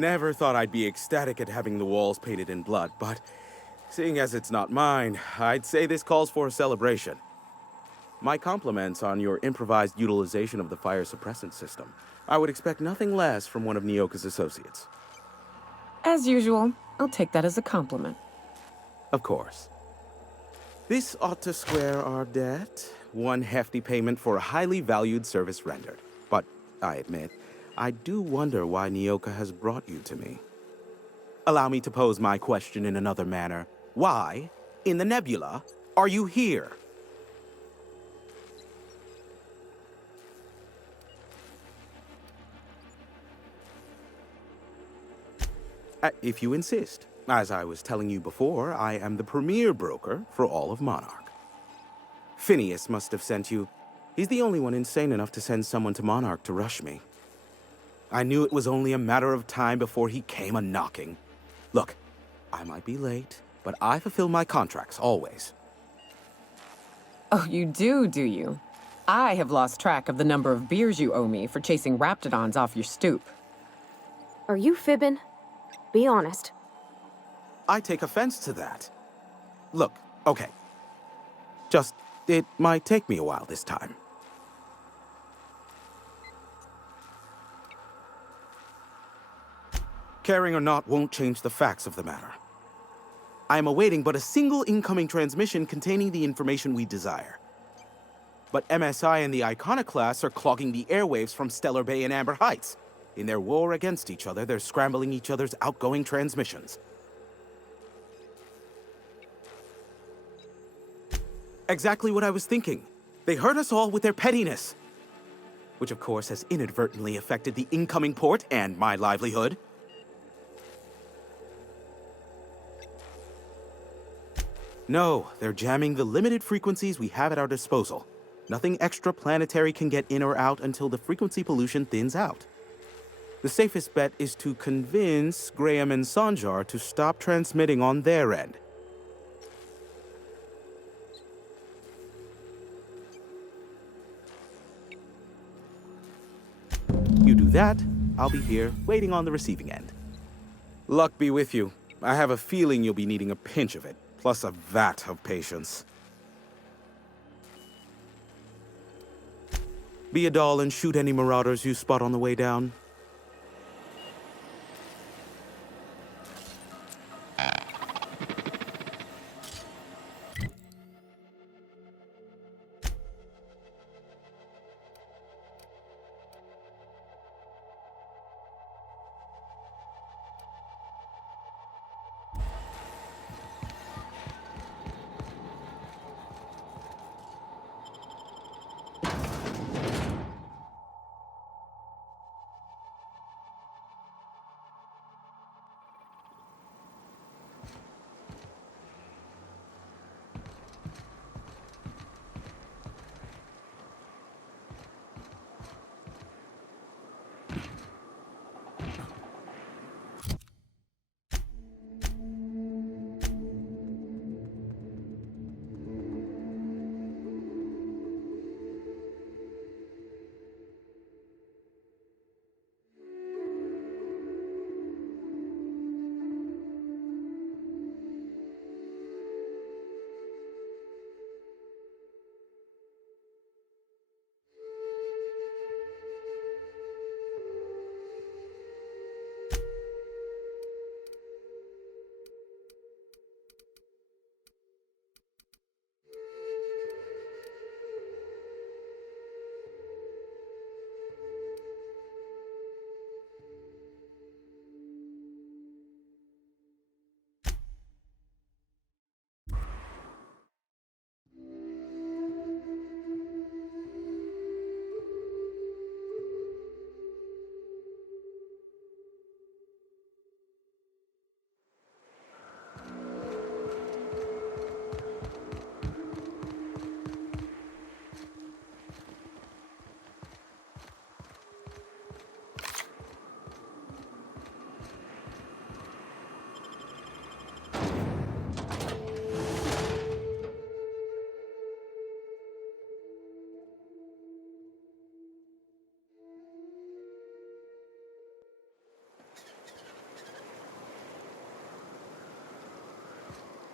Never thought I'd be ecstatic at having the walls painted in blood, but seeing as it's not mine, I'd say this calls for a celebration. My compliments on your improvised utilization of the fire suppressant system. I would expect nothing less from one of Nyoka's associates. As usual, I'll take that as a compliment. Of course. This ought to square our debt. One hefty payment for a highly valued service rendered. But, I admit, I do wonder why Nyoka has brought you to me. Allow me to pose my question in another manner. Why, in the nebula, are you here? If you insist. As I was telling you before, I am the premier broker for all of Monarch. Phineas must have sent you. He's the only one insane enough to send someone to Monarch to rush me. I knew it was only a matter of time before he came a-knocking. Look, I might be late, but I fulfill my contracts, always. Oh, you do you? I have lost track of the number of beers you owe me for chasing raptidons off your stoop. Are you fibbing? Be honest. I take offense to that. Look, okay. It might take me a while this time. Caring or not won't change the facts of the matter. I am awaiting but a single incoming transmission containing the information we desire. But MSI and the Iconoclasts are clogging the airwaves from Stellar Bay and Amber Heights. In their war against each other, they're scrambling each other's outgoing transmissions. Exactly what I was thinking. They hurt us all with their pettiness. Which, of course, has inadvertently affected the incoming port and my livelihood. No, they're jamming the limited frequencies we have at our disposal. Nothing extraplanetary can get in or out until the frequency pollution thins out. The safest bet is to convince Graham and Sanjar to stop transmitting on their end. You do that, I'll be here, waiting on the receiving end. Luck be with you. I have a feeling you'll be needing a pinch of it, plus a vat of patience. Be a doll and shoot any marauders you spot on the way down.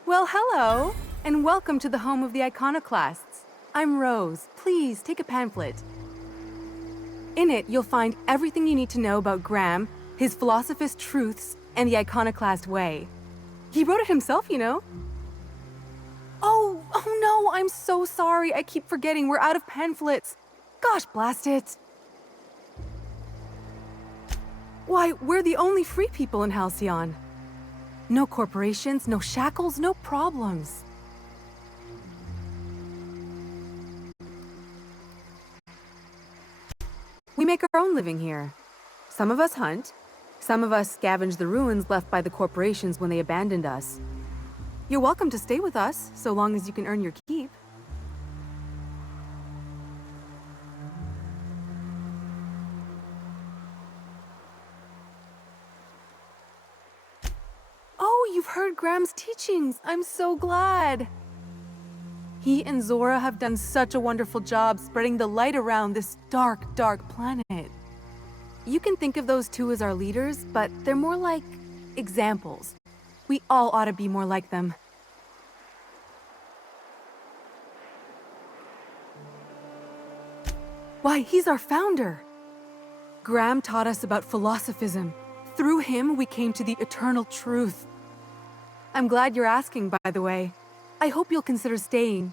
Well, hello, and welcome to the home of the iconoclasts. I'm Rose. Please take a pamphlet. In it, you'll find everything you need to know about Graham, his philosophist truths, and the iconoclast way. He wrote it himself, you know. Oh no, I'm so sorry. I keep forgetting we're out of pamphlets. Gosh, blast it. Why, we're the only free people in Halcyon. No corporations, no shackles, no problems. We make our own living here. Some of us hunt, some of us scavenge the ruins left by the corporations when they abandoned us. You're welcome to stay with us, so long as you can earn your keep. Oh, you've heard Graham's teachings. I'm so glad. He and Zora have done such a wonderful job spreading the light around this dark, dark planet. You can think of those two as our leaders, but they're more like examples. We all ought to be more like them. Why, he's our founder. Graham taught us about philosophism. Through him, we came to the eternal truth. I'm glad you're asking, by the way. I hope you'll consider staying.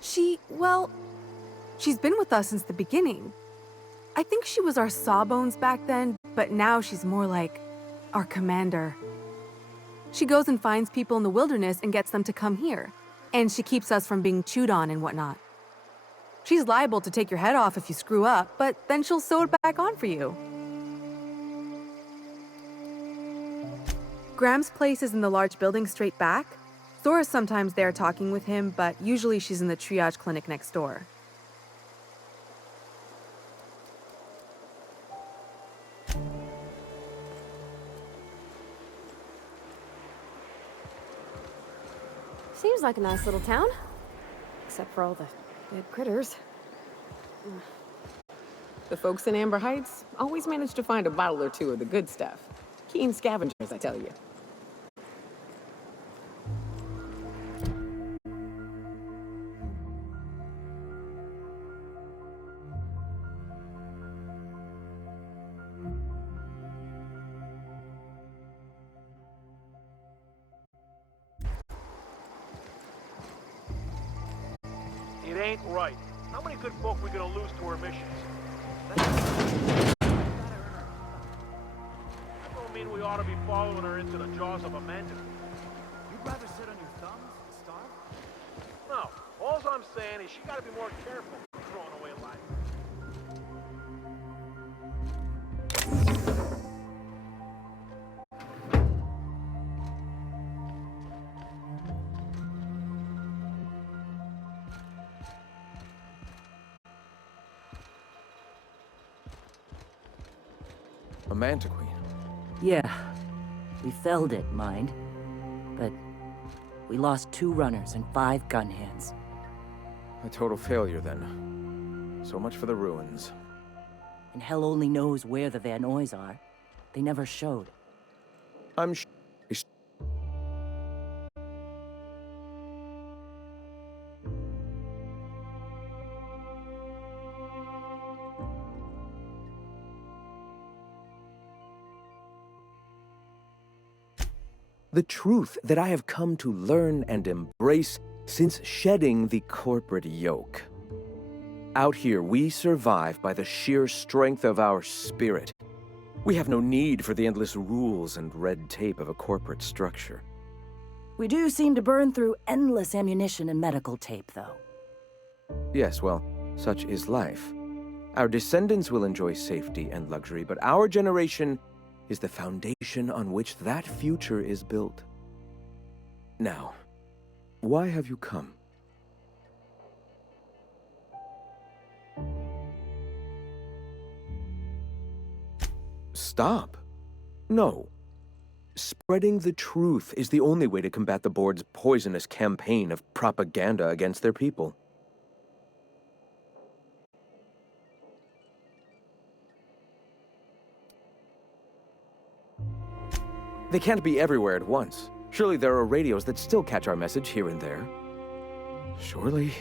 She's been with us since the beginning. I think she was our sawbones back then, but now she's more like our commander. She goes and finds people in the wilderness and gets them to come here, and she keeps us from being chewed on and whatnot. She's liable to take your head off if you screw up, but then she'll sew it back on for you. Graham's place is in the large building straight back. Zora's sometimes there talking with him, but usually she's in the triage clinic next door. Seems like a nice little town. Except for all the dead critters. The folks in Amber Heights always manage to find a bottle or two of the good stuff. Keen scavengers, I tell you. It ain't right. How many good folk we gonna lose to our missions? That don't mean we ought to be following her into the jaws of a mandam. You'd rather sit on your thumbs and starve? No. All I'm saying is she gotta be more careful throwing away life. A manta queen. Yeah. We felled it, mind. But we lost 2 runners and 5 gun hands. A total failure, then. So much for the ruins. And hell only knows where the Van Oys are. They never showed. I'm the truth that I have come to learn and embrace since shedding the corporate yoke. Out here, we survive by the sheer strength of our spirit. We have no need for the endless rules and red tape of a corporate structure. We do seem to burn through endless ammunition and medical tape, though. Yes, well, such is life. Our descendants will enjoy safety and luxury, but our generation is the foundation on which that future is built. Now, why have you come? Stop. No. Spreading the truth is the only way to combat the board's poisonous campaign of propaganda against their people. They can't be everywhere at once. Surely there are radios that still catch our message here and there. Surely...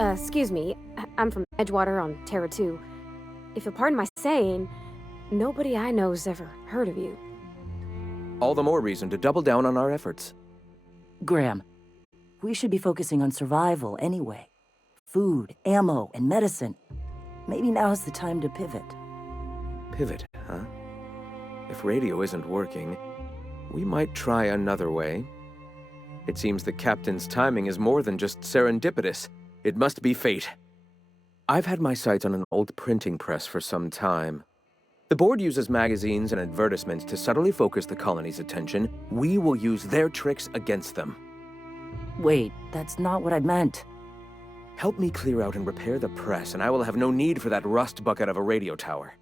Excuse me. I'm from Edgewater on Terra 2. If you'll pardon my saying, nobody I know's ever heard of you. All the more reason to double down on our efforts. Graham, we should be focusing on survival anyway. Food, ammo, and medicine. Maybe now's the time to pivot. Pivot, huh? If radio isn't working, we might try another way. It seems the captain's timing is more than just serendipitous. It must be fate. I've had my sights on an old printing press for some time. The board uses magazines and advertisements to subtly focus the colony's attention. We will use their tricks against them. Wait, that's not what I meant. Help me clear out and repair the press, and I will have no need for that rust bucket of a radio tower.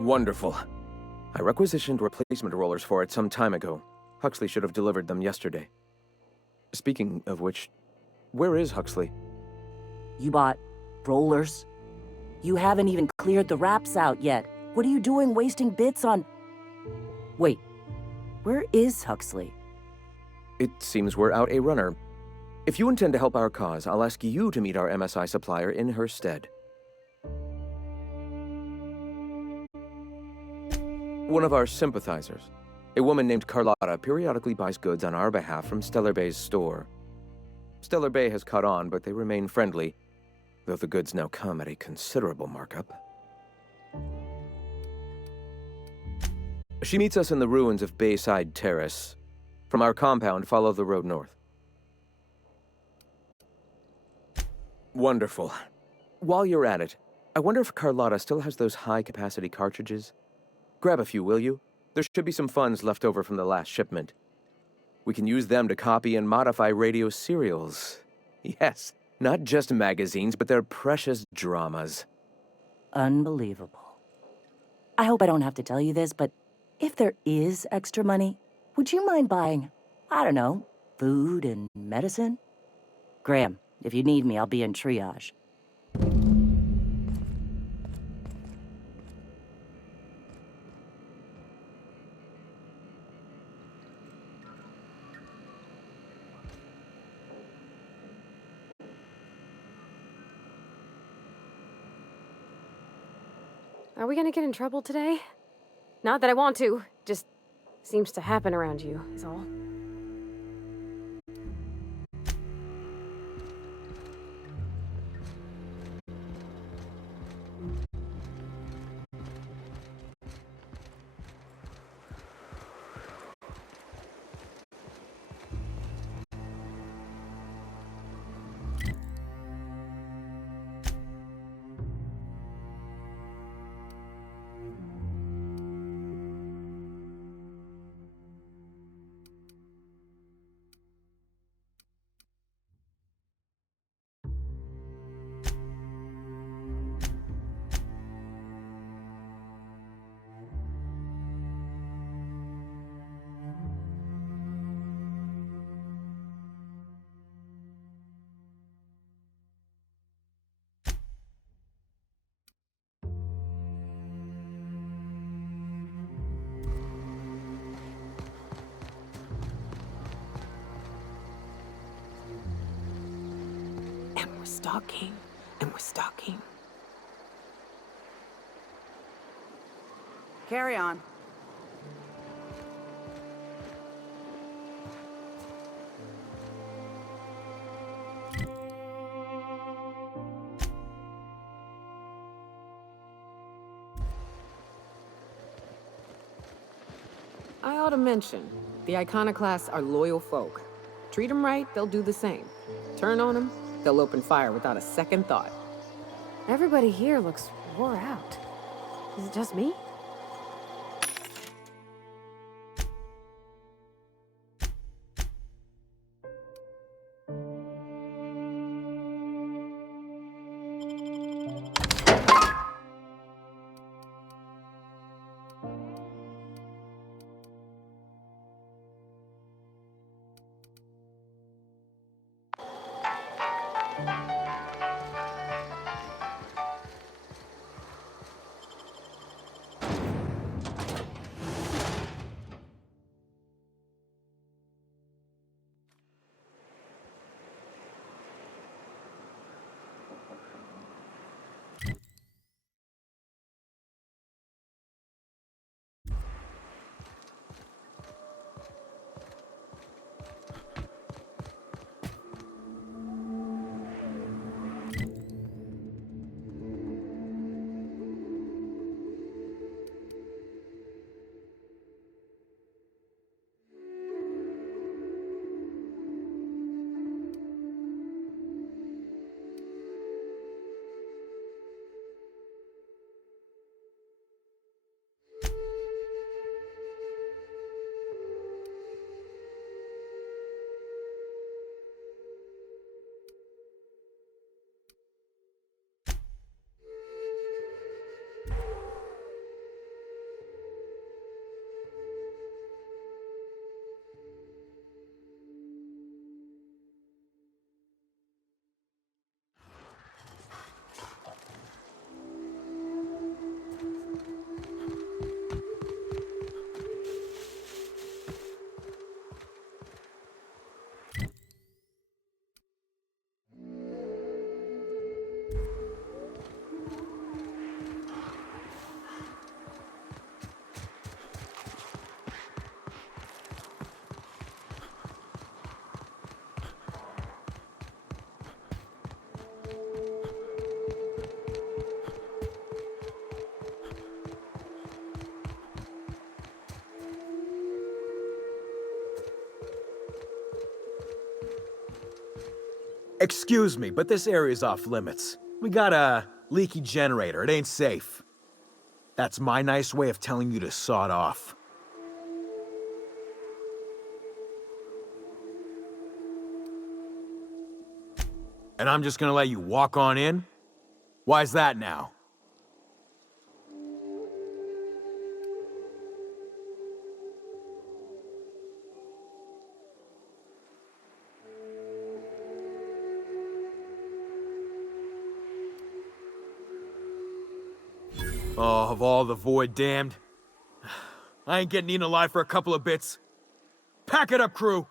Wonderful. I requisitioned replacement rollers for it some time ago. Huxley should have delivered them yesterday. Speaking of which, where is Huxley? You bought rollers? You haven't even cleared the wraps out yet. What are you doing wasting bits on... Wait, where is Huxley? It seems we're out a runner. If you intend to help our cause, I'll ask you to meet our MSI supplier in her stead. One of our sympathizers, a woman named Carlotta, periodically buys goods on our behalf from Stellar Bay's store. Stellar Bay has caught on, but they remain friendly, though the goods now come at a considerable markup. She meets us in the ruins of Bayside Terrace. From our compound, follow the road north. Wonderful. While you're at it, I wonder if Carlotta still has those high-capacity cartridges? Grab a few, will you? There should be some funds left over from the last shipment. We can use them to copy and modify radio serials. Yes, not just magazines, but their precious dramas. Unbelievable. I hope I don't have to tell you this, but if there is extra money, would you mind buying, I don't know, food and medicine? Graham, if you need me, I'll be in triage. Are we gonna get in trouble today? Not that I want to, just seems to happen around you, is all. Stalking, and we're stalking. Carry on. I ought to mention, the Iconoclasts are loyal folk. Treat them right, they'll do the same. Turn on them, they'll open fire without a second thought. Everybody here looks wore out. Is it just me? Excuse me, but this area's off limits. We got a leaky generator. It ain't safe. That's my nice way of telling you to sod off. And I'm just gonna let you walk on in? Why's that now? Oh, of all the void damned. I ain't getting eaten alive for a couple of bits. Pack it up, crew!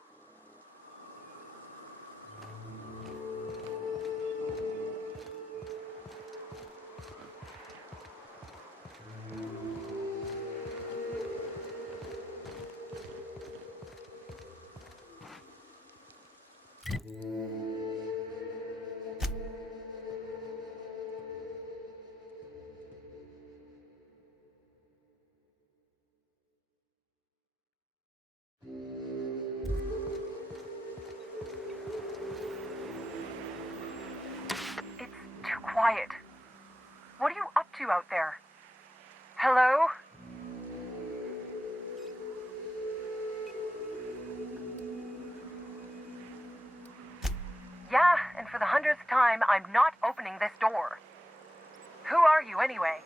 Quiet. What are you up to out there? Hello? Yeah, and for the 100th time, I'm not opening this door. Who are you, anyway?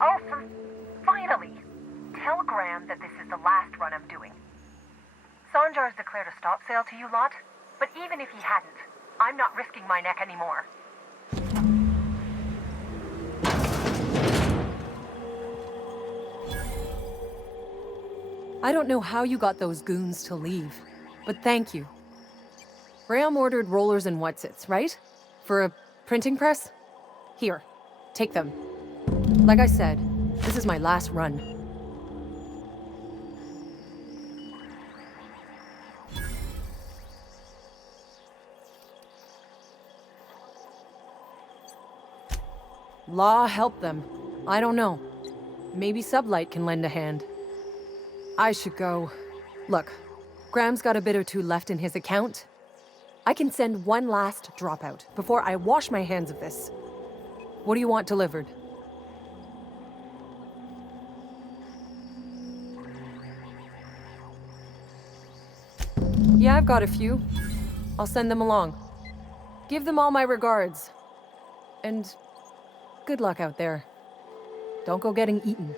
Oh, finally! Tell Graham that this is the last run I'm doing. Sanjar's declared a stop sale to you lot, but even if he hadn't, I'm not risking my neck anymore. I don't know how you got those goons to leave, but thank you. Graham ordered rollers and whatsits, right? For a printing press? Here, take them. Like I said, this is my last run. Law help them. I don't know. Maybe Sublight can lend a hand. I should go. Look, Graham's got a bit or two left in his account. I can send one last dropout before I wash my hands of this. What do you want delivered? Yeah, I've got a few. I'll send them along. Give them all my regards. And good luck out there. Don't go getting eaten.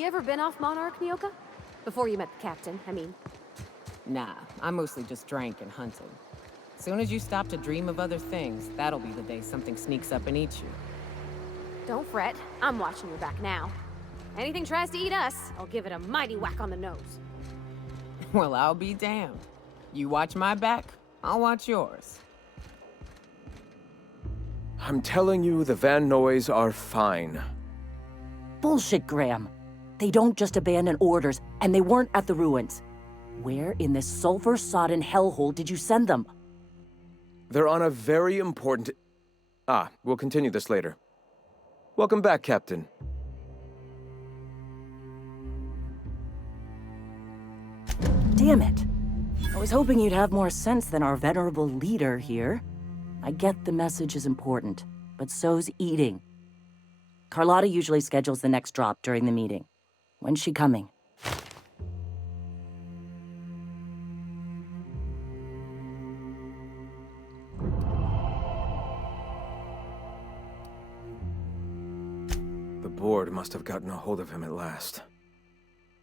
You ever been off Monarch, Nyoka? Before you met the captain, I mean. Nah, I mostly just drank and hunted. Soon as you stop to dream of other things, that'll be the day something sneaks up and eats you. Don't fret. I'm watching your back now. Anything tries to eat us, I'll give it a mighty whack on the nose. Well, I'll be damned. You watch my back, I'll watch yours. I'm telling you, the Van Noys are fine. Bullshit, Graham. They don't just abandon orders, and they weren't at the ruins. Where in this sulfur-sodden hellhole did you send them? They're on a very important... we'll continue this later. Welcome back, Captain. Damn it. I was hoping you'd have more sense than our venerable leader here. I get the message is important, but so's eating. Carlotta usually schedules the next drop during the meeting. When's she coming? The board must have gotten a hold of him at last.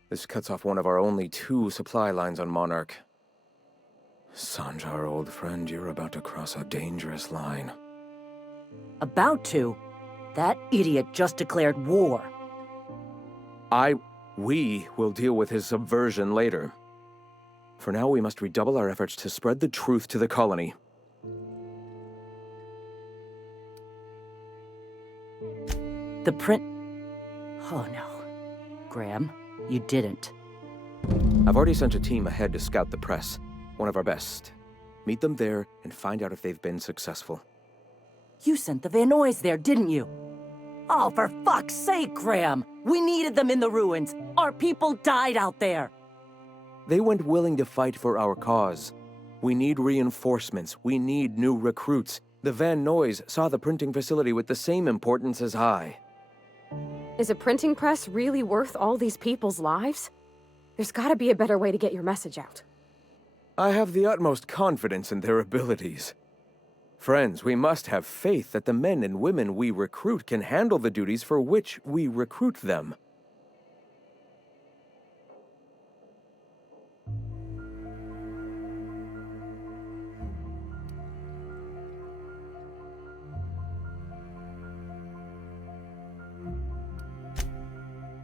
This cuts off one of our only 2 supply lines on Monarch. Sanjar, old friend, you're about to cross a dangerous line. About to? That idiot just declared war. We will deal with his subversion later. For now, we must redouble our efforts to spread the truth to the colony. The print... Oh no. Graham, you didn't. I've already sent a team ahead to scout the press. One of our best. Meet them there and find out if they've been successful. You sent the Van Noys there, didn't you? Oh, for fuck's sake, Graham! We needed them in the ruins! Our people died out there! They went willing to fight for our cause. We need reinforcements. We need new recruits. The Van Noys saw the printing facility with the same importance as I. Is a printing press really worth all these people's lives? There's gotta be a better way to get your message out. I have the utmost confidence in their abilities. Friends, we must have faith that the men and women we recruit can handle the duties for which we recruit them.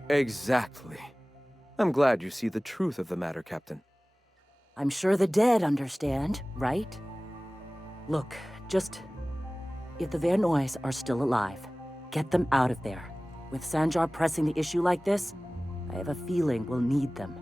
Exactly. I'm glad you see the truth of the matter, Captain. I'm sure the dead understand, right? Look, if the Van Noys are still alive, get them out of there. With Sanjar pressing the issue like this, I have a feeling we'll need them.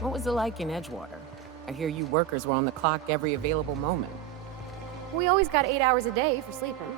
What was it like in Edgewater? I hear you workers were on the clock every available moment. We always got 8 hours a day for sleeping.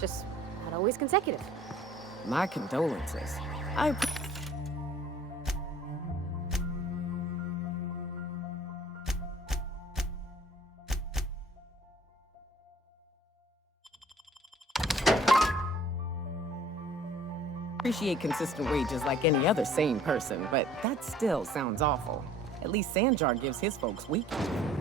Just not always consecutive. My condolences. I appreciate consistent wages like any other sane person, but that still sounds awful. At least Sanjar gives his folks weekends.